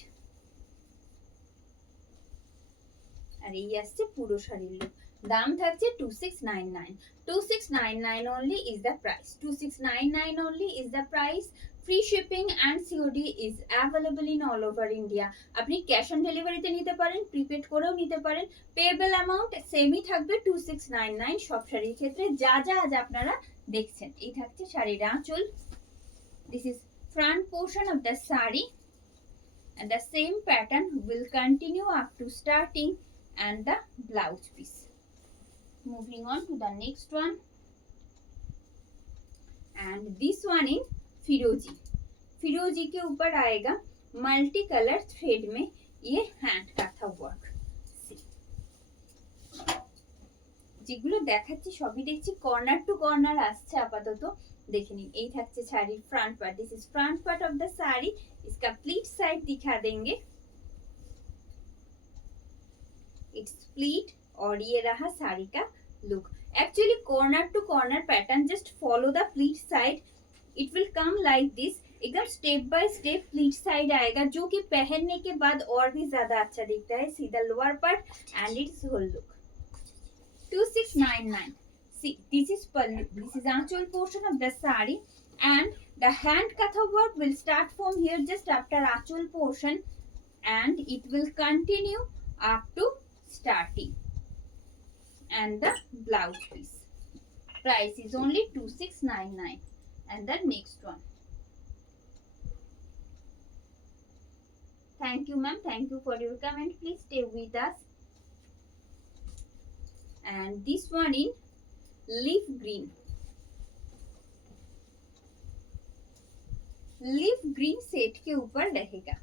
আর এই আসছে পুরো শাড়ির লুক। দাম থাকছে 2699, 2699 only is the price, 2699 only is the price. Free shipping and COD is available in all over India. আপনি ক্যাশ অন ডেলিভারিতে নিতে পারেন, প্রিপেড করেও নিতে পারেন, পেয়েবল অ্যামাউন্ট সেমই থাকবে 2699 সব শাড়ির ক্ষেত্রে, যা যা আজ আপনারা দেখছেন। এই থাকছে শাড়ির আঁচল, this is front portion of the saree, and the same pattern will continue up to starting and the blouse piece. Moving on to the next one, and this one in फिरोजी, फिरोजी के ऊपर आएगा मल्टी कलर थ्रेड में ये hand kantha work. যেগুলো দেখাচ্ছি সবই দেখছি কর্নার টু কর্নার আসছে আপাতত, দেখে নিন। এই থাকছে শাড়ির front part, this is front part of the sari, इसका प्लीट साइड दिखा देंगे, इट्स प्लीट, और ये रहा साड़ी का look. Actually corner to corner pattern, just follow the pleat side, it will come like this, एकदम step by step pleat side आएगा, जो कि पहनने के बाद और भी ज्यादा अच्छा दिखता है। See the lower part and it's whole look, 2699. See, this is pallu, this is anchal portion of the saree, and the hand katha work will start from here just after anchal portion, and it will continue up to starting, and the blouse piece price is only 2699. And the next one, thank you ma'am, thank you for your comment, please stay with us. And this one in leaf green, leaf green set के ऊपर रहेगा।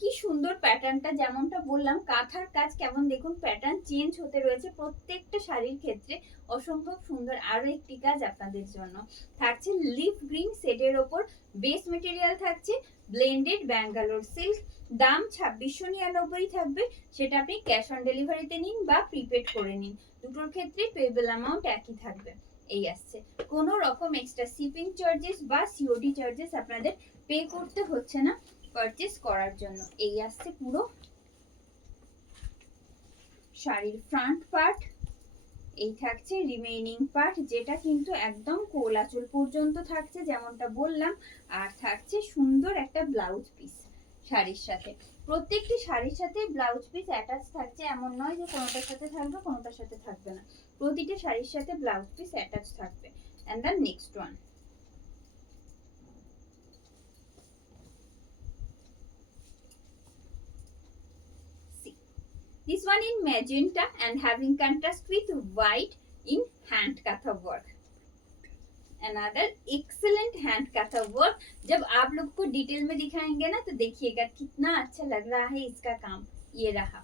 কি সুন্দর প্যাটার্নটা, যেমনটা বললাম কাঁথার কাজ কেমন দেখুন, প্যাটার্ন চেঞ্জ হতে রয়েছে প্রত্যেকটা শাড়ির ক্ষেত্রে, অসম্ভব সুন্দর। আরো একটি কাজ আপনাদের জন্য থাকছে লিফ গ্রিন সেটের ওপর, বেস মেটেরিয়াল থাকছে ব্লেন্ডেড ব্যাঙ্গালোর সিল্ক, দাম 2699 থাকবে, সেটা আপনি ক্যাশ অন ডেলিভারিতে নিন বা প্রিপেড করে নিন, দুটোর ক্ষেত্রে পেয়েবল অ্যামাউন্ট একই থাকবে। এই আসছে, কোনো রকম এক্সট্রা শিপিং চার্জেস বা সিওডি চার্জেস আপনাদের পে করতে হচ্ছে না পারচেজ করার জন্য। এই আসছে পুরো শাড়ির ফ্রন্ট পার্ট, এই থাকছে রিমেইনিং পার্ট, যেটা কিন্তু একদম কোল আঁচল পর্যন্ত থাকছে যেমনটা বললাম, আর থাকছে সুন্দর একটা ব্লাউজ পিস শাড়ির সাথে। প্রত্যেকটি শাড়ির সাথে ব্লাউজ পিস অ্যাটাচ থাকছে, এমন নয় যে কোনোটার সাথে থাকবে কোনোটার সাথে থাকবে না, প্রতিটা শাড়ির সাথে ব্লাউজ পিস অ্যাটাচ থাকবে। And the next one, this one in magenta and having contrast with white in hand katha work, another excellent hand katha work। जब आप लोग को डिटेल में दिखाएंगे ना तो देखिएगा कितना अच्छा लग रहा है इसका काम। ये रहा,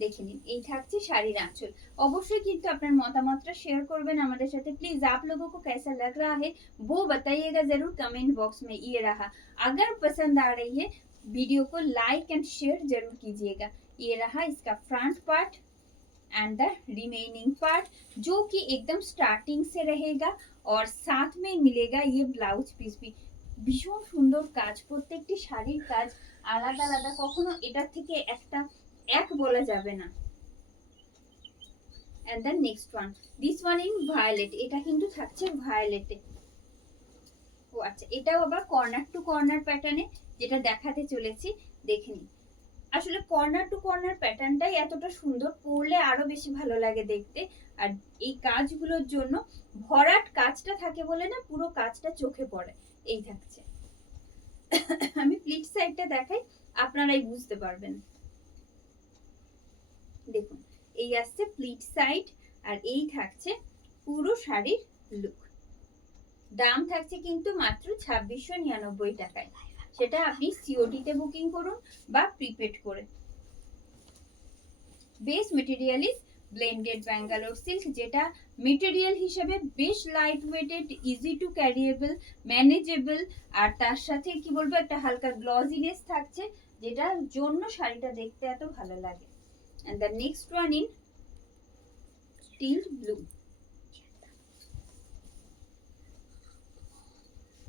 দেখে নিন। এই থাকছে শাড়ির আঁচল। অবশ্যই কিন্তু আপনার মতামতটা শেয়ার করবেন আমাদের সাথে, प्लीज आप लोगों को कैसा लग रहा है वो बताइएगा जरूर कमेंट बॉक्स में। ये रहा, अगर पसंद आ रही है वीडियो को लाइक एंड शेयर जरूर कीजिएगा। ये रहा इसका front part and the remaining part, जो कि एकदम स्टार्टिंग से रहेगा और साथ में मिलेगा ये ब्लाउज पिस भी। ভীষণ সুন্দর কাজ, প্রত্যেকটি শাড়ির কাজ আলাদা আলাদা, কখনো এটার থেকে একটা এক বলা যাবে না। And the next one, this one in violet, এটা কিন্তু থাকছে ভায়োলেটে। ও আচ্ছা, এটাও আবার কর্নার টু কর্নার প্যাটার্নে যেটা দেখাতে চলেছি, দেখে নিন। আসলে কর্নার টু কর্নার প্যাটার্নটাই এতটা সুন্দর, পরলে আরো বেশি ভালো লাগে দেখতে। আর এই কাজগুলোর জন্য ভরাট কাজটা থাকে বলে না, পুরো কাজটা চোখে পড়ে। এই থাকছে, আমি প্লিট সাইডটা দেখাই আপনারাই বুঝতে পারবেন। দেখুন, এই আসছে প্লিট সাইড, আর এই থাকছে পুরো শাড়ির লুক। দাম থাকছে কিন্তু মাত্র 2699 টাকায়। সেটা আপনি সিওডি তে বুকিং করুন বা প্রিপেড করে। Base material is blended Bangalore silk, যেটা মেটেরিয়াল হিসেবে বেশ light weighted, easy to carriable, manageable, আর তার সাথে কি বলবো একটা হালকা গ্লজিনেস থাকছে, যেটার জন্য শাড়িটা দেখতে এত ভালো লাগে। And the next one in teal blue.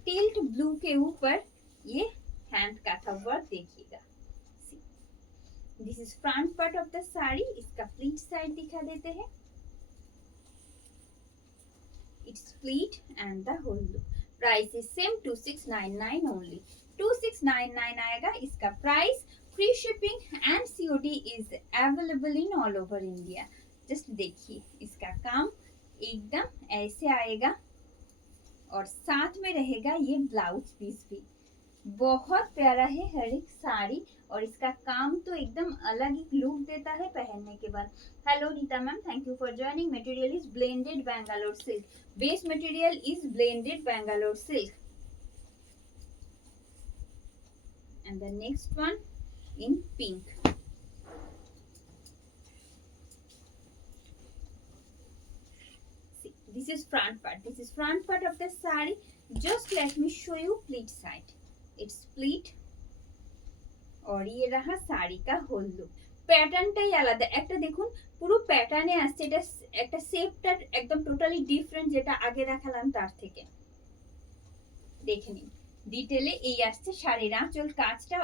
Teal blue के ऊपर ये हैंड काथा वर्क देखिएगा। This is front part of the sari, इसका प्लीट साइड दिखा देते हैं। It's pleat and the whole look. Price is same 2699 only. 2699 आएगा इसका price. Free shipping and COD is available in all over India. Just देखिए इसका काम एकदम ऐसे आएगा और साथ में रहेगा ये ब्लाउज पीस भी। बहुत प्यारा है हर एक साड़ी और इसका काम तो एकदम अलग ही लुक देता है पहनने के बाद। Hello Nita ma'am, thank you for joining. Material is blended Bangalore silk. Base material is blended Bangalore silk. And the next one in pink. This is front part. This is front part of the saree. Just let me show you pleat side. It's pleat और ये रहा साड़ी का whole look. প্যাটার্নটাই আলাদা, একটা দেখুন পুরো প্যাটার্নে আসছে, এটা একটা শেপটা একদম টোটালি ডিফারেন্ট যেটা আগে দেখালাম তার থেকে। দেখে নিন ডিটেলে এই আসছে শাড়ির আঁচল, কাজটা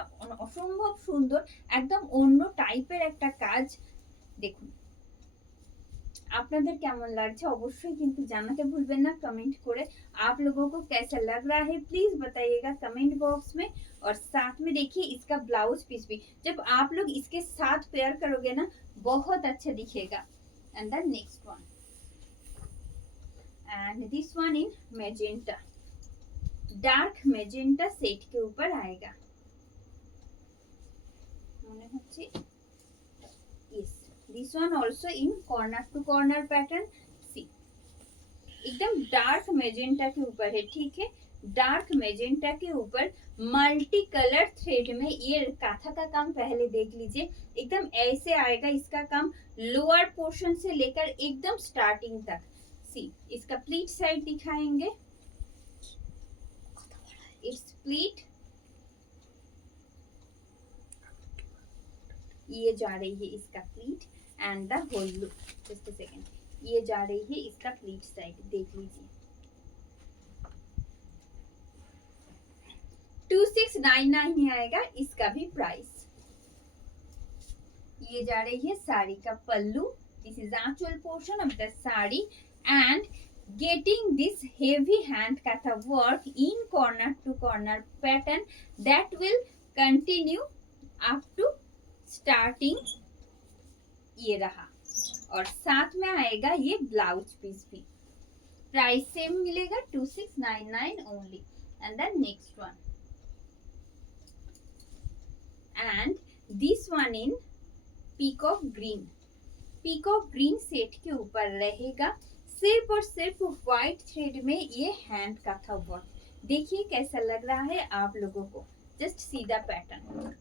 অসম্ভব সুন্দর, একদম অন্য টাইপের একটা কাজ। দেখুন আপনাদের কেমন লাগছে অবশ্যই কিন্তু জানাতে ভুলবেন না कमेंट করে। आप लोगों को कैसा लग रहा है प्लीज बताइएगा कमेंट बॉक्स में। और साथ में देखिए इसका ब्लाउज पीस भी, जब आप लोग इसके साथ पेयर करोगे ना बहुत अच्छा दिखेगा। And the next one and this one in magenta. Dark magenta set के ऊपर आएगा। মনে হচ্ছে yes, this one also in corner to corner pattern। see एकदम डार्क मेजेंटा के ऊपर है, ठीक है। डार्क मेजेंटा के ऊपर मल्टी कलर थ्रेड में ये काथा का काम पहले देख लीजिए। एकदम ऐसे आएगा इसका काम, लोअर पोर्शन से लेकर एकदम स्टार्टिंग तक। सी इसका प्लीट साइड दिखाएंगे। इट्स प्लीट, ये जा रही है इसका pleat and the whole look. Just a second, ये जा रही है इसका प्लीट साइड, देख लीजिए। 2699 ही आएगा इसका भी प्राइस। ये जा रही है साड़ी का pallu. This is Aanchal portion of the sari and getting this heavy hand katha work in corner to corner pattern that will continue up to starting। ये रहा और साथ में आएगा ये ब्लाउज पीस भी। प्राइस सेम मिलेगा 2699 only. And the next one and this one in peacock green. Peacock green set के ऊपर रहेगा सिर्फ और सिर्फ व्हाइट थ्रेड में ये हैंड काथा वर्क। देखिए कैसा लग रहा है आप लोगों को। जस्ट सी द पैटर्न,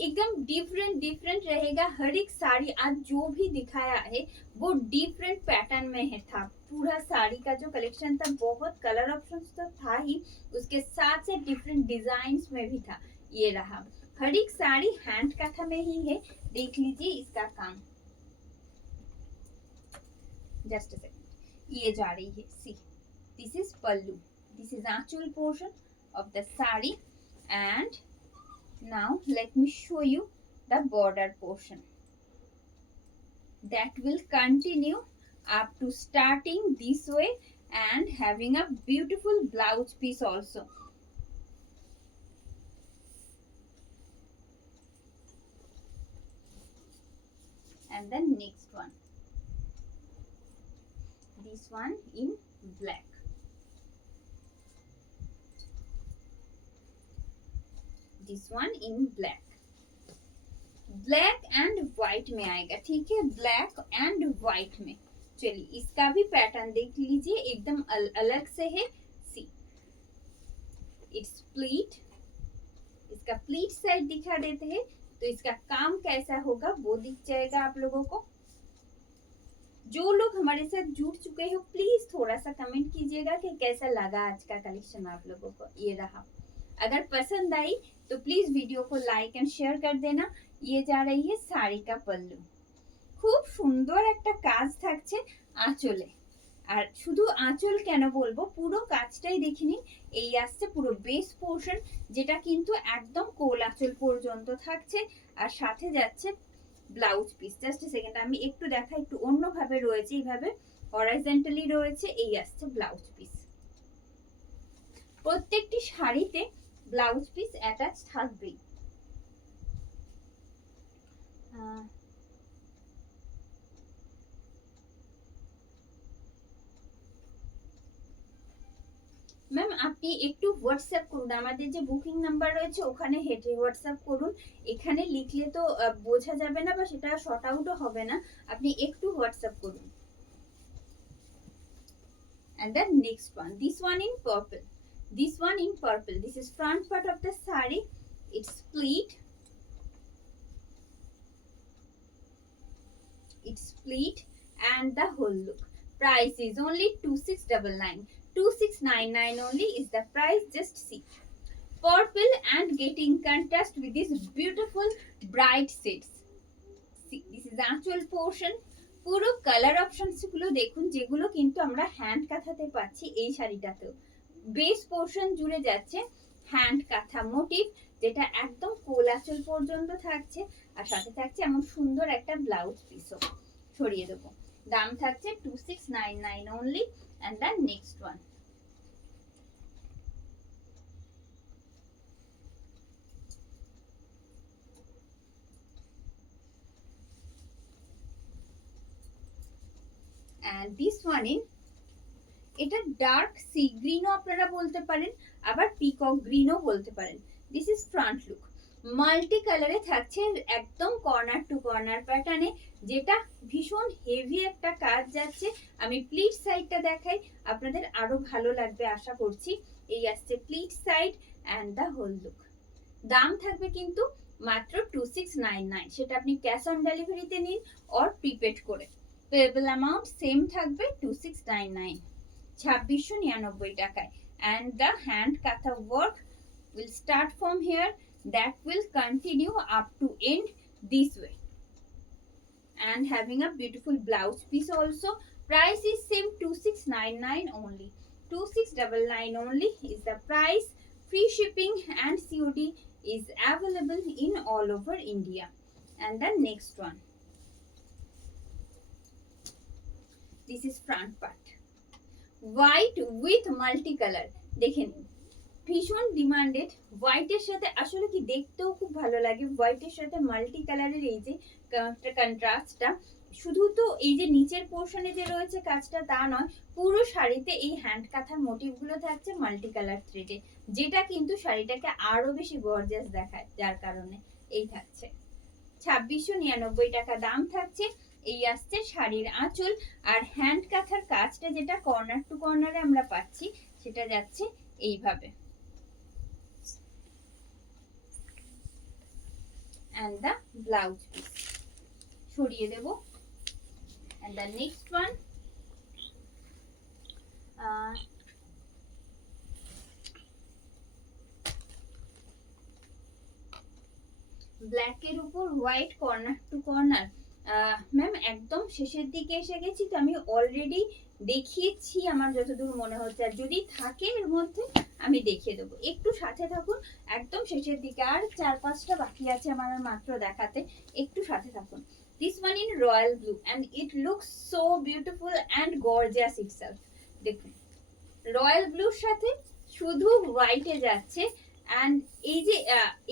एकदम डिफरेंट रहेगा। हर एक साड़ी आज जो भी दिखाया है वो डिफरेंट पैटर्न में है था। पूरा साड़ी का जो कलेक्शन था बहुत कलर ऑप्शंस तो था ही, उसके साथ से डिफरेंट डिजाइन्स में भी था। ये रहा हर एक साड़ी हैंड काथा में ही है, देख लीजिए इसका काम। जस्ट अ सेकंड, ये जा रही है। See this is pallu, this is Aanchal portion of the sari and now let me show you the border portion that will continue up to starting this way and having a beautiful blouse piece also। and then next one, this one in black। This one in black. Black and white में आएगा, ठीक है। Black and white में। चलिए इसका भी pattern देख लीजिए, एकदम अलग से है। इट्स प्लीट, इसका प्लीट साइड दिखा देते हैं तो इसका काम कैसा होगा वो दिख जाएगा आप लोगों को। जो लोग हमारे साथ जुड़ चुके हो प्लीज थोड़ा सा कमेंट कीजिएगा कि कैसा लगा आज का कलेक्शन आप लोगों को। ये रहा, अगर पसंद आई तो प्लीज वीडियो को लाइक एंड शेयर कर देना। ये जा रही है শাড়ি का पल्लू, খুব সুন্দর একটা কাজ থাকছে আঁচলে। আর শুধু আঁচল কেন বলবো, পুরো কাজটাই দেখে নিন। এই আসছে পুরো বেস পোর্শন, যেটা কিন্তু একদম কোল আঁচল পর্যন্ত থাকছে, আর সাথে যাচ্ছে ব্লাউজ পিস। জাস্ট সেকেন্ড আমি একটু দেখাই, একটু অন্যভাবে রয়েছে, এইভাবে হরাইজন্টালি রয়েছে। এই আসছে ব্লাউজ পিস, প্রত্যেকটি শাড়িতে ব্লাউজ পিস অ্যাটাচ থাকবেই। ম্যাম আপনি একটু হোয়াটসঅ্যাপ করুন, আমাদের যে বুকিং নাম্বার রয়েছে ওখানে হেঁটে হোয়াটসঅ্যাপ করুন। এখানে লিখলে তো বোঝা যাবে না বা সেটা শর্ট আউটও হবে না, আপনি একটু হোয়াটসঅ্যাপ করুন। And the next one, this one in purple, this one in purple, this is front part of the saree, it's pleat, it's pleat and the whole look. Price is only 2699, 2699 only is the price. Just see, purple and getting contrast with these beautiful bright shades. See, this is the actual portion. পুরো colour options গুলো দেখুন, যেগুলো কিন্তু আমরা hand কাঁথাতে পাচ্ছি। এই শাড়িটাতেও base portion জুড়ে যাচ্ছে হ্যান্ড কাঁথা মোটিভ, যেটা একদম কোল আঁচল পর্যন্ত থাকছে, আর সাথে থাকছে এমন সুন্দর একটা ব্লাউজ পিসও। ছড়িয়ে দেবো, দাম থাকছে 2699 only. And the next one, and this one in, এটা ডার্ক সি গ্রিনও আপনারা বলতে পারেন, আবার পিকক গ্রিনও বলতে পারেন। This is front look, multi কালারে থাকছে, একদম কর্নার টু কর্নার প্যাটার্নে, যেটা ভীষণ হেভি একটা কাজ যাচ্ছে। আমি প্লিট সাইডটা দেখাই, আপনাদের আরো ভালো লাগবে আশা করছি। এই আসছে pleat side and the whole look. দাম থাকবে কিন্তু মাত্র 2699, সেটা আপনি ক্যাশ অন ডেলিভারিতে নিন অর প্রিপেড করে। পেয়েবল অ্যামাউন্ট সেম থাকবে 2699, 2699 টাকায়। And the hand katha work will start from here, that will continue up to end this way, and having a beautiful blouse piece also. Price is same 2699 only, 2699 only is the price. Free shipping and COD is available in all over India. And the next one, this is front part, white with multi colour. দেখে নিন, ভীষণ demanded. হোয়াইটের সাথে আসলে কি দেখতেও খুব ভালো লাগে, হোয়াইটের সাথে মাল্টি কালারের এই যে কন্ট্রাস্টটা। শুধু তো এই যে নিচের পোর্শনে যে রয়েছে কাজটা তা নয়, পুরো শাড়িতে এই হ্যান্ড কাঁথার মোটিভগুলো থাকছে মাল্টি কালার থ্রেডে, যেটা কিন্তু শাড়িটাকে আরো বেশি গর্জিয়াস দেখায়। যার কারণে এই থাকছে 2699 টাকা দাম থাকছে। এই আসছে শাড়ির আঁচল, আর হ্যান্ড কাঁথার কাজটা যেটা কর্নার টু কর্নারে আমরা পাচ্ছি সেটা যাচ্ছে এইভাবে। and the blouse piece ছড়িয়ে দেব। and the next one, ব্ল্যাকের উপর white corner to corner. Ma'am একদম শেষের দিকে এসে গেছি তো, আমি অলরেডি দেখিয়েছি আমার যতদূর মনে হচ্ছে, আর যদি থাকে এর মধ্যে আমি দেখিয়ে দেবো। একটু সাথে থাকুন, একদম শেষের দিকে আর 4-5টা বাকি আছে আমার মাত্র দেখাতে, একটু সাথে থাকুন। This one in royal blue and it looks so beautiful and gorgeous itself. দেখুন রয়্যাল ব্লুর সাথে শুধু হোয়াইটে যাচ্ছে, and এই যে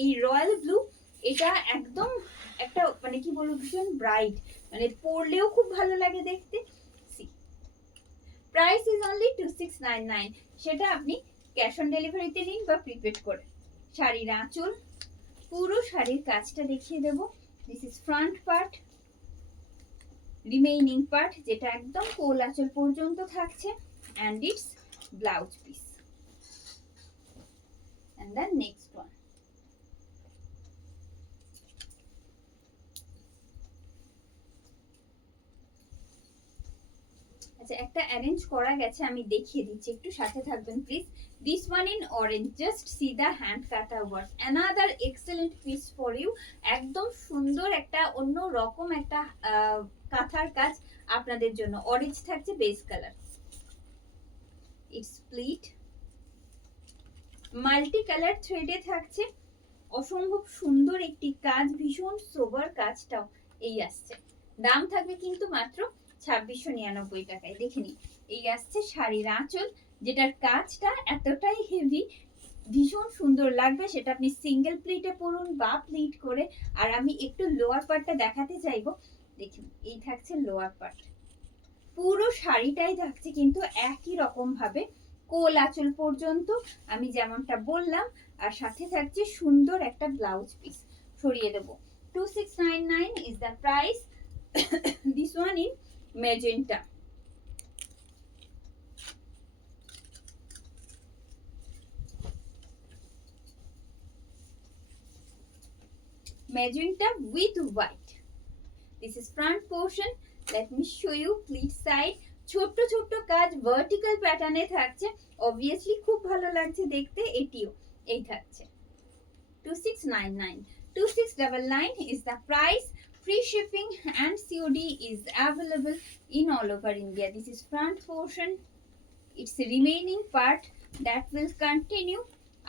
এই রয়্যাল ব্লু, এটা একদম একটা মানে কি বলবো ভীষণ ব্রাইট, মানে পরলেও খুব ভালো লাগে দেখতে। প্রাইস ইজ অনলি 2699, সেটা আপনি ক্যাশ অন ডেলিভারিতে নিন বা প্রিপেড করে। শাড়ির আঁচল, পুরো শাড়ির কাজটা দেখিয়ে দেব। This is front part, remaining part যেটা একদম কোল আঁচল পর্যন্ত থাকছে, and it's blouse piece. and the next one. আচ্ছা, একটা অ্যারেঞ্জ করা গেছে, আমি দেখিয়ে দিচ্ছি, একটু সাথে থাকবেন please. This one in orange, just see the hand kantha work, another excellent piece for you. একদম সুন্দর একটা অন্য রকম একটা কাঁথার কাজ আপনাদের জন্য। অরেঞ্জ থাকছে base colour, it's split, multi colour থ্রেডে থাকছে, অসম্ভব সুন্দর একটি কাজ, ভীষণ সোবার কাজটাও এই আসছে। দাম থাকবে কিন্তু মাত্র 2699 টাকায়। দেখে নিন, এই আসছে শাড়ির আঁচল, যেটার কাজটা এতটাই হেভি, ভীষণ সুন্দর লাগবে। সেটা আপনি সিঙ্গেল প্লিটে পরুন বা প্লিট করে। আর আমি একটু লোয়ার পার্টটা দেখাতে চাইবো, দেখুন এই থাকছে লোয়ার পার্ট, পুরো শাড়িটাই থাকছে কিন্তু একই রকম ভাবে কোল আঁচল পর্যন্ত, আমি যেমনটা বললাম। আর সাথে থাকছে সুন্দর একটা ব্লাউজ পিস, সরিয়ে দেবো। 2699 is the price. This one in magenta. Magenta with white. This is front portion. Let me show you pleat side. ছোট্ট ছোট্ট কাজ ভার্টিক্যাল প্যাটার্নে থাকছে, অবভিয়াসলি খুব ভালো লাগছে দেখতে। এটিও এই থাকছে 2699. 2699 is the price. Free shipping and COD is available in all over India. This is front portion. It's the remaining part that will continue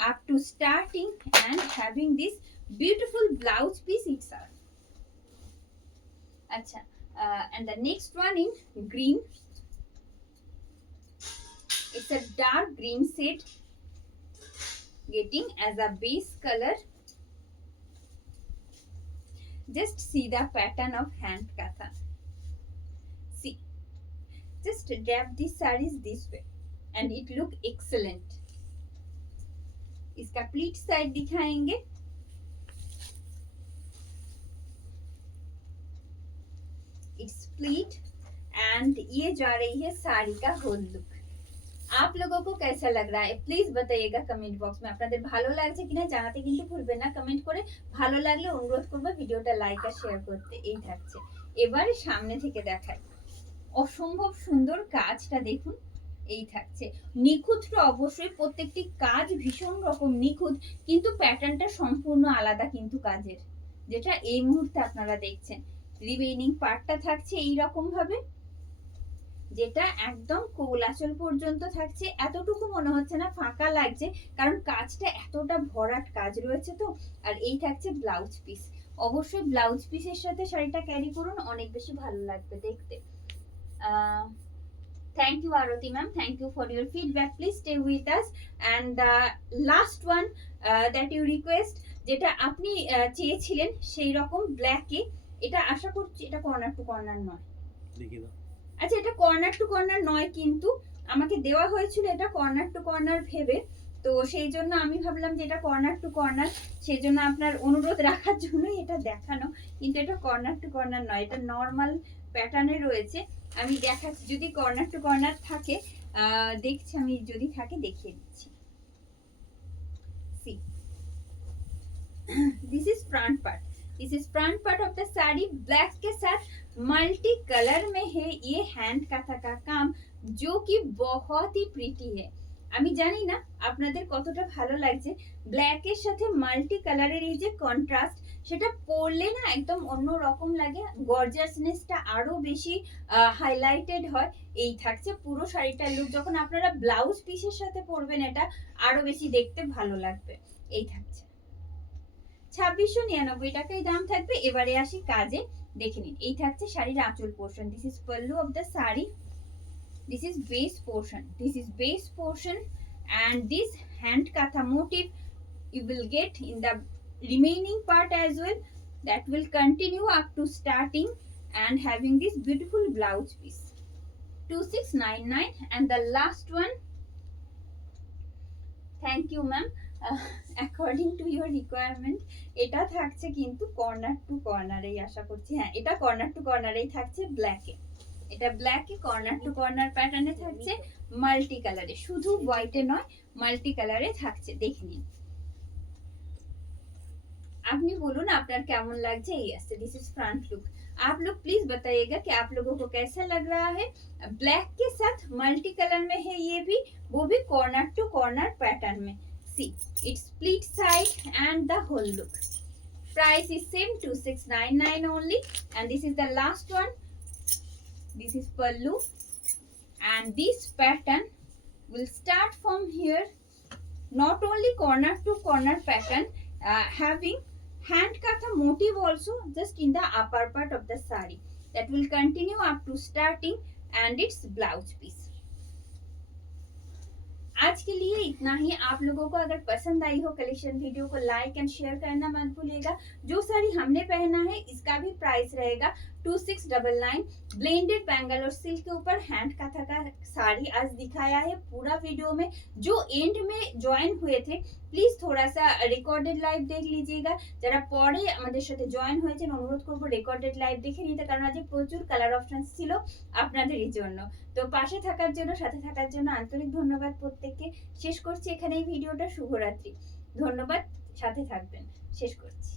up to starting and having this beautiful blouse piece itself. Acha, and the next one in green. It's a dark green shade getting as a base color. Just see the pattern of hand katha. See, just wrap these sarees this way and it look excellent. इसका pleat side दिखाएंगे। It's pleat and ये जा रही है साड़ी का whole look. आप लोगों को कैसा लग रहा है প্লিজ बताइएगा কমেন্ট বক্স में। আপনাদের ভালো লাগছে কিনা জানাতে কিন্তু ভুলবেন না কমেন্ট করে। ভালো লাগলে অনুরোধ করব ভিডিওটা লাইক আর শেয়ার করতে। এই থাকছে, এবারে সামনে থেকে দেখাই, অসম্ভব সুন্দর কাজটা দেখুন। এই থাকছে নিখুঁতটা, অবশ্যই প্রত্যেকটি কাজ ভীষণ রকম নিখুঁত, কিন্তু প্যাটার্নটা সম্পূর্ণ আলাদা কিন্তু কাজের, যেটা এই মুহূর্তে আপনারা দেখছেন। রিমেইনিং পার্টটা থাকছে এই রকম ভাবে, যেটা একদম কোল আঁচল পর্যন্ত থাকছে। এতটুকু মনে হচ্ছে না ফাঁকা লাগছে, কারণ কাজটা এতটা ভরাট কাজ রয়েছে তো। আর এই থাকছে ব্লাউজ পিস, অবশ্যই ব্লাউজ পিসের সাথে শাড়িটা ক্যারি করুন, অনেক বেশি ভালো লাগবে দেখতে। Thank you Arati ma'am, thank you for your feedback. Please stay with us. And the last one that you request, যেটা আপনি চেয়েছিলেন সেই রকম ব্ল্যাকে, এটা আশা করছি এটা কর্নার টু কর্নার নয়। দেখি দাও। আচ্ছা, এটা কর্নার টু কর্নার নয়, কিন্তু আমাকে দেওয়া হয়েছিল এটা কর্নার টু কর্নার ভেবে, তো সেই জন্য আমি ভাবলাম যে এটা কর্নার টু কর্নার, সেই জন্য আপনার অনুরোধ রাখার জন্যই এটা দেখানো। কিন্তু এটা কর্নার টু কর্নার নয়, এটা নর্মাল প্যাটার্নে রয়েছে। আমি দেখাচ্ছি, যদি কর্নার টু কর্নার থাকে, দেখছি আমি যদি থাকে দেখিয়ে দিচ্ছি। See, this is front part. This is front part of the sari, black के साथ मल्टी कलर में है ये हैंड काथा का काम, जो कि बहुत ही प्रिटी है। আমি জানি না আপনাদের কতটা ভালো লাগছে, ব্ল্যাকের সাথে মাল্টি কালারের এই যে কন্ট্রাস্ট, সেটা পরলে না একদম অন্য রকম লাগে, গর্জিয়াসনেসটা আরো বেশি হাইলাইটেড হয়। এই থাকছে পুরো শাড়িটার লুক, যখন আপনারা ব্লাউজ পিসের সাথে পরবেন এটা আরো বেশি দেখতে ভালো লাগবে। এই থাকছে 2699 টাকায় দাম থাকবে। এবারে আসি কাজে, দেখে নিন। এই থাকছে শাড়ির আঁচল portion, this is pallu of the sari, this is base portion, this is base portion, and this hand katha motif you will get in the remaining part as well, that will continue up to starting and having this beautiful blouse piece. 2699 and the last one, thank you ma'am, according to your requirement এটা থাকছে কিন্তু corner to কর্নারেই, আশা করছি। হ্যাঁ, এটা corner to কর্নারেই থাকছে ব্ল্যাকে, এটা ব্ল্যাকে corner to corner প্যাটার্নে থাকছে, মাল্টি কালারে, শুধু হোয়াইটে নয় মাল্টি কালারে থাকছে। দেখে নিন আপনি বলুন আপনার কেমন লাগছে। Yes this is front look. आप लोग प्लीज बताइएगा कि आप लोगों को कैसा लग रहा है। ब्लैक के साथ मल्टी कलर में है ये भी, वो भी कॉर्नर टू कॉर्नर पैटर्न में। See it's split side and the whole look. Price is same 2699 only, and this is the last one. This is pallu, and this pattern will start from here. Not only corner to corner pattern, having hand katha motif also just in the upper part of the sari, that will continue up to starting and its blouse piece. आज के लिए इतना ही। आप लोगों को अगर पसंद आई हो कलेक्शन, वीडियो को लाइक एंड शेयर करना मत भूलिएगा। जो साड़ी हमने पहना है इसका भी प्राइस रहेगा 2699। ब्लेंडेड बैंगलोर सिल्क के ऊपर हैंड काथा का साड़ी आज दिखाया है पूरा वीडियो में। जो एंड में ज्वाइन हुए थे प्लिज थोड़ा सा রেকর্ডেড লাইভ দেখ लीजिएगा। যারা পরে আমাদের সাথে জয়েন হয়েছেন অনুরোধ করব রেকর্ডেড লাইভ দেখে নিতে, কারণ আজ প্রচুর কালার অপশনস ছিল আপনাদেরই জন্য। তো পাশে থাকার জন্য, সাথে থাকার জন্য আন্তরিক ধন্যবাদ প্রত্যেককে। শেষ করছি এখানেই ভিডিওটা। শুভরাত্রি, ধন্যবাদ, সাথে থাকবেন। শেষ করছি।